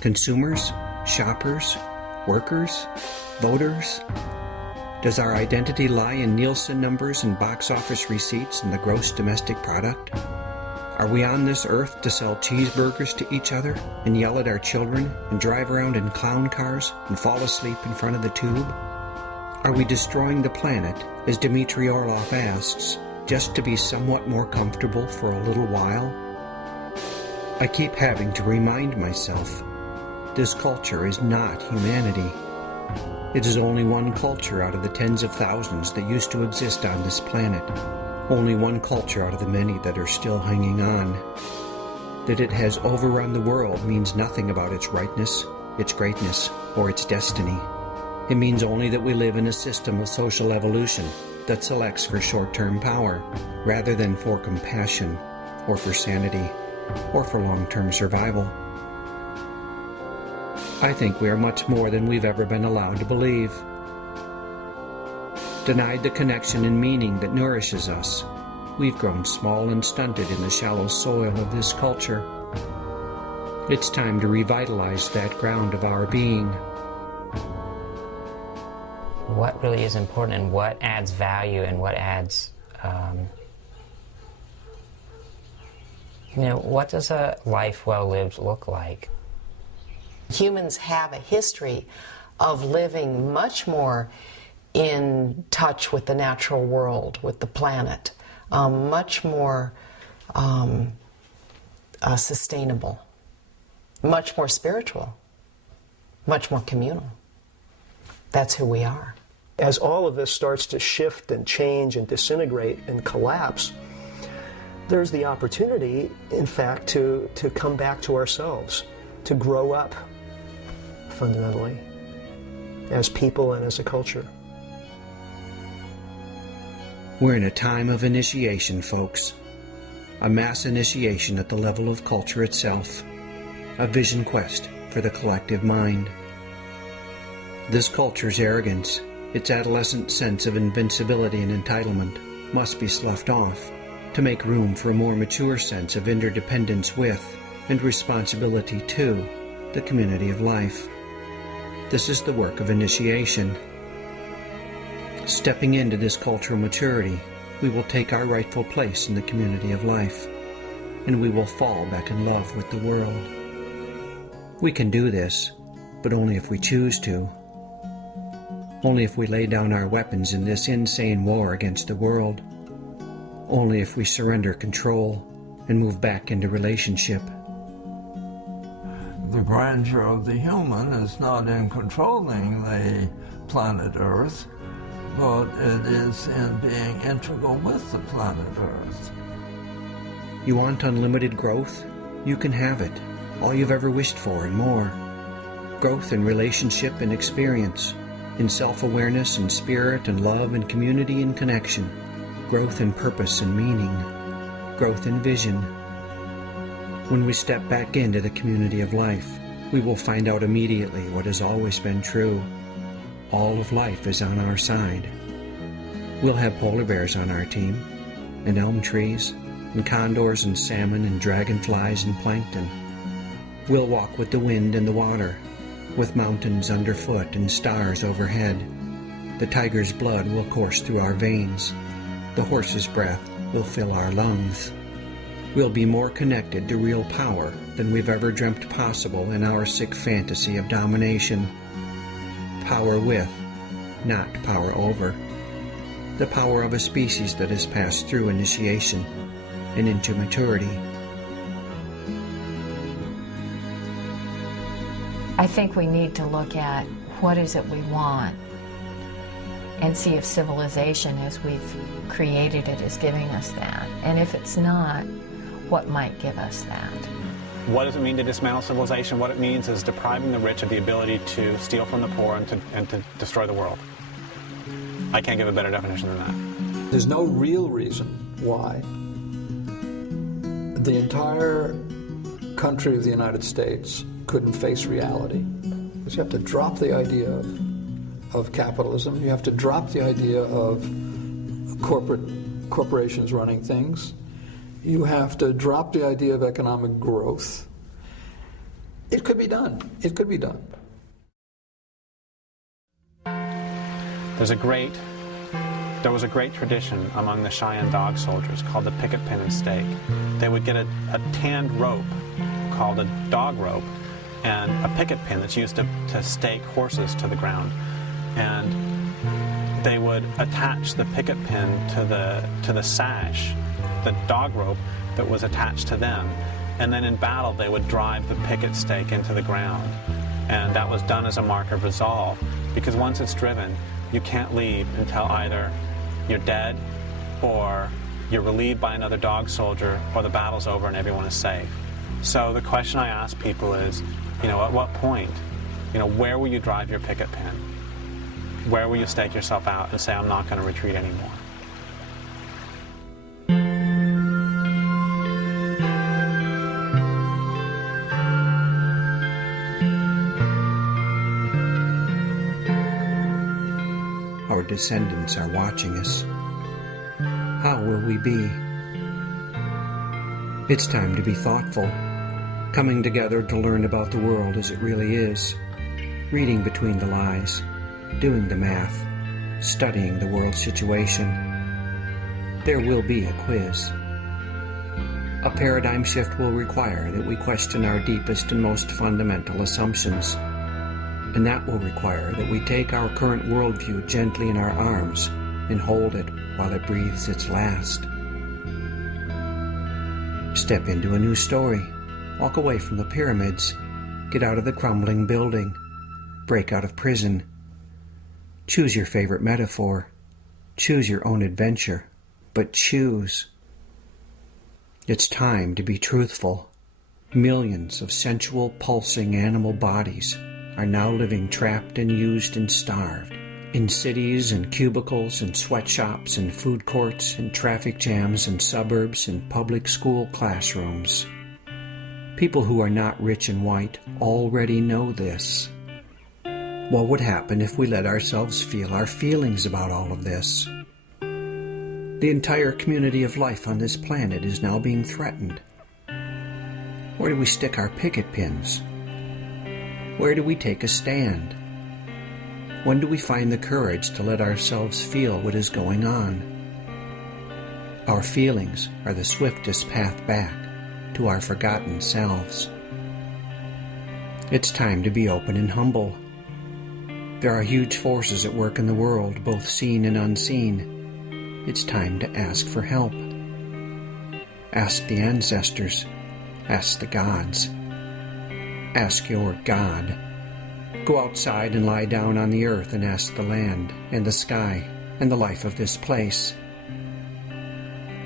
Consumers, shoppers, workers, voters? Does our identity lie in Nielsen numbers and box office receipts and the gross domestic product? Are we on this earth to sell cheeseburgers to each other and yell at our children and drive around in clown cars and fall asleep in front of the tube? Are we destroying the planet, as Dmitry Orlov asks, just to be somewhat more comfortable for a little while? I keep having to remind myself, this culture is not humanity. It is only one culture out of the tens of thousands that used to exist on this planet. Only one culture out of the many that are still hanging on. That it has overrun the world means nothing about its rightness, its greatness, or its destiny. It means only that we live in a system of social evolution that selects for short-term power, rather than for compassion, or for sanity, or for long-term survival. I think we are much more than we've ever been allowed to believe. Denied the connection and meaning that nourishes us, we've grown small and stunted in the shallow soil of this culture. It's time to revitalize that ground of our being. What really is important and what adds value and what adds, what does a life well lived look like? Humans have a history of living much more in touch with the natural world, with the planet, much more sustainable, much more spiritual, much more communal. That's who we are. As all of this starts to shift and change and disintegrate and collapse, there's the opportunity, in fact, to come back to ourselves, to grow up fundamentally as people and as a culture. We're in a time of initiation, folks. A mass initiation at the level of culture itself. A vision quest for the collective mind. This culture's arrogance, its adolescent sense of invincibility and entitlement, must be sloughed off to make room for a more mature sense of interdependence with, and responsibility to, the community of life. This is the work of initiation. Stepping into this cultural maturity, we will take our rightful place in the community of life, and we will fall back in love with the world. We can do this, but only if we choose to. Only if we lay down our weapons in this insane war against the world. Only if we surrender control and move back into relationship. The grandeur of the human is not in controlling the planet Earth, but it is in being integral with the planet Earth. You want unlimited growth? You can have it. All you've ever wished for and more. Growth in relationship and experience, in self-awareness and spirit and love and community and connection. Growth in purpose and meaning. Growth in vision. When we step back into the community of life, we will find out immediately what has always been true. All of life is on our side. We'll have polar bears on our team, and elm trees, and condors and salmon and dragonflies and plankton. We'll walk with the wind and the water, with mountains underfoot and stars overhead. The tiger's blood will course through our veins. The horse's breath will fill our lungs. We'll be more connected to real power than we've ever dreamt possible in our sick fantasy of domination. Power with, not power over. The power of a species that has passed through initiation and into maturity. I think we need to look at what is it we want and see if civilization as we've created it is giving us that. And if it's not, what might give us that? What does it mean to dismantle civilization? What it means is depriving the rich of the ability to steal from the poor and to destroy the world. I can't give a better definition than that. There's no real reason why the entire country of the United States couldn't face reality. Because you have to drop the idea of capitalism. You have to drop the idea of corporations running things. You have to drop the idea of economic growth. It could be done. It could be done. There was a great tradition among the Cheyenne dog soldiers called the picket pin and stake. They would get a tanned rope called a dog rope and a picket pin that's used to stake horses to the ground. And they would attach the picket pin to the sash, the dog rope that was attached to them. And then in battle, they would drive the picket stake into the ground. And that was done as a mark of resolve, because once it's driven, you can't leave until either you're dead or you're relieved by another dog soldier or the battle's over and everyone is safe. So the question I ask people is, at what point, where will you drive your picket pin? Where will you stake yourself out and say, I'm not going to retreat anymore? Our descendants are watching us. How will we be? It's time to be thoughtful, coming together to learn about the world as it really is, reading between the lies, doing the math, studying the world situation. There will be a quiz. A paradigm shift will require that we question our deepest and most fundamental assumptions. And that will require that we take our current worldview gently in our arms and hold it while it breathes its last. Step into a new story. Walk away from the pyramids. Get out of the crumbling building. Break out of prison. Choose your favorite metaphor. Choose your own adventure. But choose. It's time to be truthful. Millions of sensual, pulsing animal bodies are now living trapped and used and starved in cities and cubicles and sweatshops and food courts and traffic jams and suburbs and public school classrooms. People who are not rich and white already know this. What would happen if we let ourselves feel our feelings about all of this? The entire community of life on this planet is now being threatened. Where do we stick our picket pins? Where do we take a stand? When do we find the courage to let ourselves feel what is going on? Our feelings are the swiftest path back to our forgotten selves. It's time to be open and humble. There are huge forces at work in the world, both seen and unseen. It's time to ask for help. Ask the ancestors. Ask the gods. Ask your God. Go outside and lie down on the earth and ask the land and the sky and the life of this place.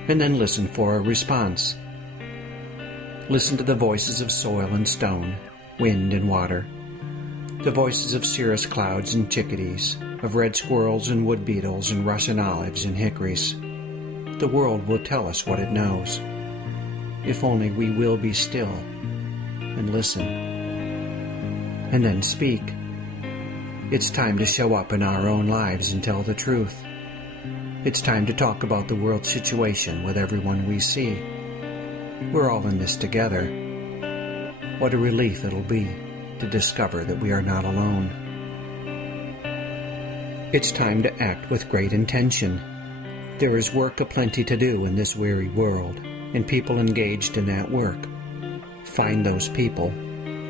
And then listen for a response. Listen to the voices of soil and stone, wind and water, the voices of cirrus clouds and chickadees, of red squirrels and wood beetles and Russian olives and hickories. The world will tell us what it knows, if only we will be still and listen, and then speak. It's time to show up in our own lives and tell the truth. It's time to talk about the world situation with everyone we see. We're all in this together. What a relief it'll be to discover that we are not alone. It's time to act with great intention. There is work aplenty to do in this weary world, and people engaged in that work. Find those people.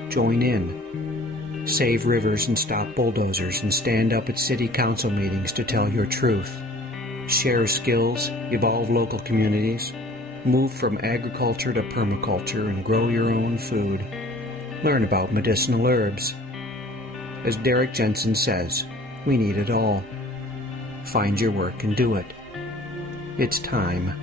Join in. Save rivers and stop bulldozers and stand up at city council meetings to tell your truth. Share skills, evolve local communities, move from agriculture to permaculture and grow your own food. Learn about medicinal herbs. As Derek Jensen says, we need it all. Find your work and do it. It's time.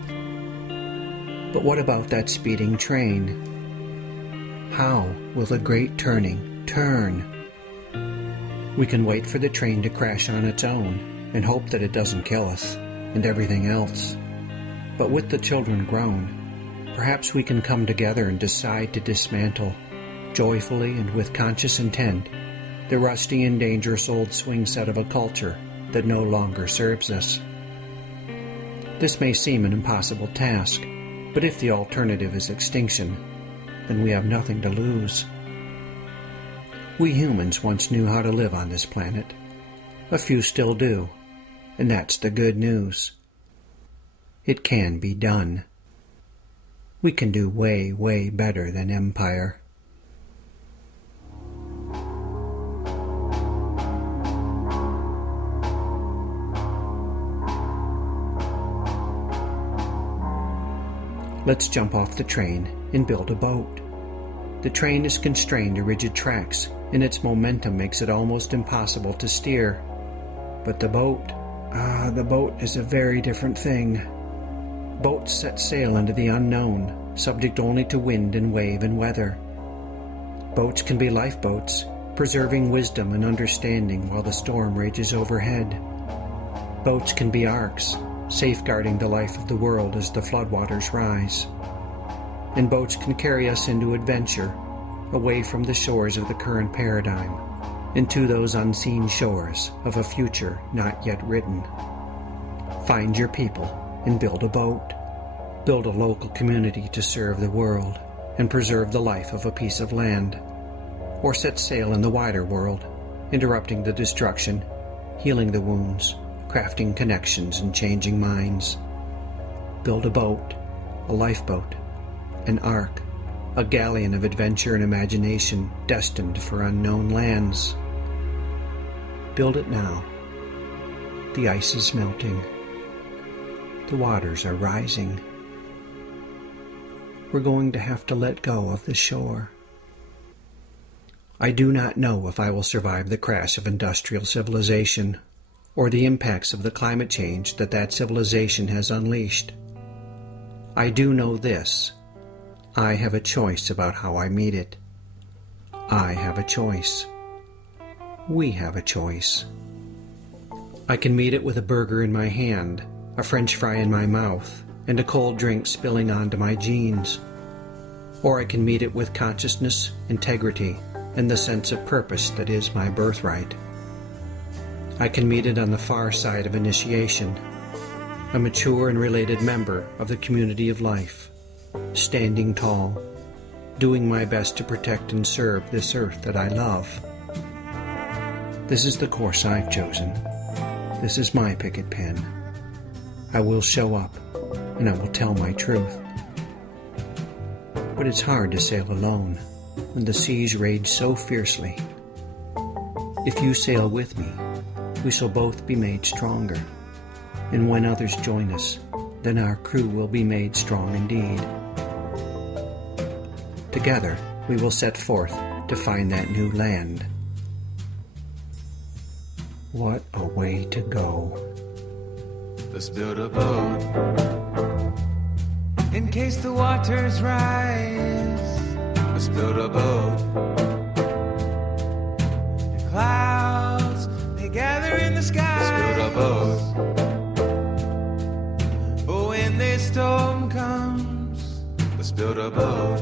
But what about that speeding train? How will the great turning turn? We can wait for the train to crash on its own and hope that it doesn't kill us and everything else. But with the children grown, perhaps we can come together and decide to dismantle, joyfully and with conscious intent, the rusty and dangerous old swing set of a culture that no longer serves us. This may seem an impossible task, but if the alternative is extinction, then we have nothing to lose. We humans once knew how to live on this planet. A few still do, and that's the good news. It can be done. We can do way, way better than empire. Let's jump off the train and build a boat. The train is constrained to rigid tracks, and its momentum makes it almost impossible to steer. But the boat is a very different thing. Boats set sail into the unknown, subject only to wind and wave and weather. Boats can be lifeboats, preserving wisdom and understanding while the storm rages overhead. Boats can be arks, safeguarding the life of the world as the floodwaters rise. And boats can carry us into adventure, away from the shores of the current paradigm, into those unseen shores of a future not yet written. Find your people and build a boat. Build a local community to serve the world and preserve the life of a piece of land. Or set sail in the wider world, interrupting the destruction, healing the wounds, crafting connections and changing minds. Build a boat, a lifeboat, an ark, a galleon of adventure and imagination destined for unknown lands. Build it now. The ice is melting. The waters are rising. We're going to have to let go of the shore. I do not know if I will survive the crash of industrial civilization or the impacts of the climate change that civilization has unleashed. I do know this. I have a choice about how I meet it. I have a choice. We have a choice. I can meet it with a burger in my hand, a French fry in my mouth, and a cold drink spilling onto my jeans. Or I can meet it with consciousness, integrity, and the sense of purpose that is my birthright. I can meet it on the far side of initiation, a mature and related member of the community of life, standing tall, doing my best to protect and serve this earth that I love. This is the course I've chosen. This is my picket pen. I will show up, and I will tell my truth. But it's hard to sail alone when the seas rage so fiercely. If you sail with me, we shall both be made stronger. And when others join us, then our crew will be made strong indeed. Together, we will set forth to find that new land. What a way to go. Let's build a boat in case the waters rise. Let's build a boat. The clouds, they gather in the sky. Let's build a boat. For when this storm comes, let's build a boat.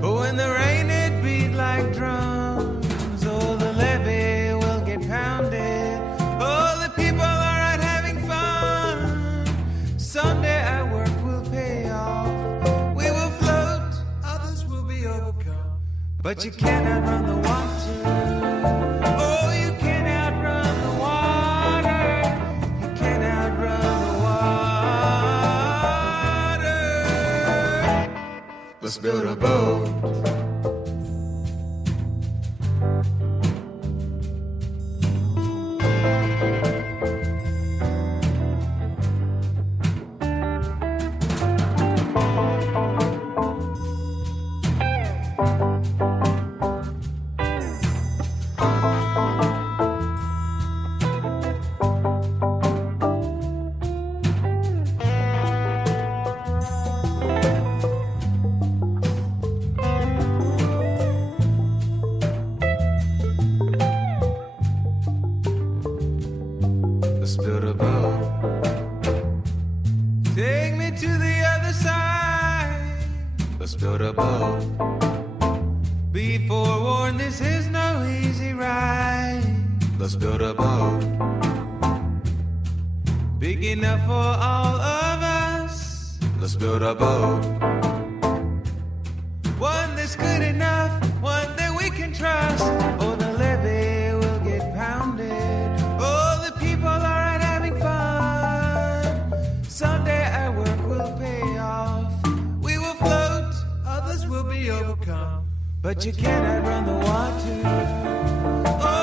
For when the rain it beat like drums, oh, the levee will get pounded. Oh, the people are out having fun. Someday our work will pay off. We will float, others will be overcome. But you can't outrun the water. Oh, you can't outrun the water. You can't outrun the water. Let's build a boat. Let's build a boat. Take me to the other side. Let's build a boat. Be forewarned, this is no easy ride. Let's build a boat. Big enough for all of us. Let's build a boat. One that's good enough, one that we can trust. Oh, the levee will get pounded. Oh, the people are out having fun. Someday our work will pay off. We will float, others will be overcome. But you can't outrun the water. Oh,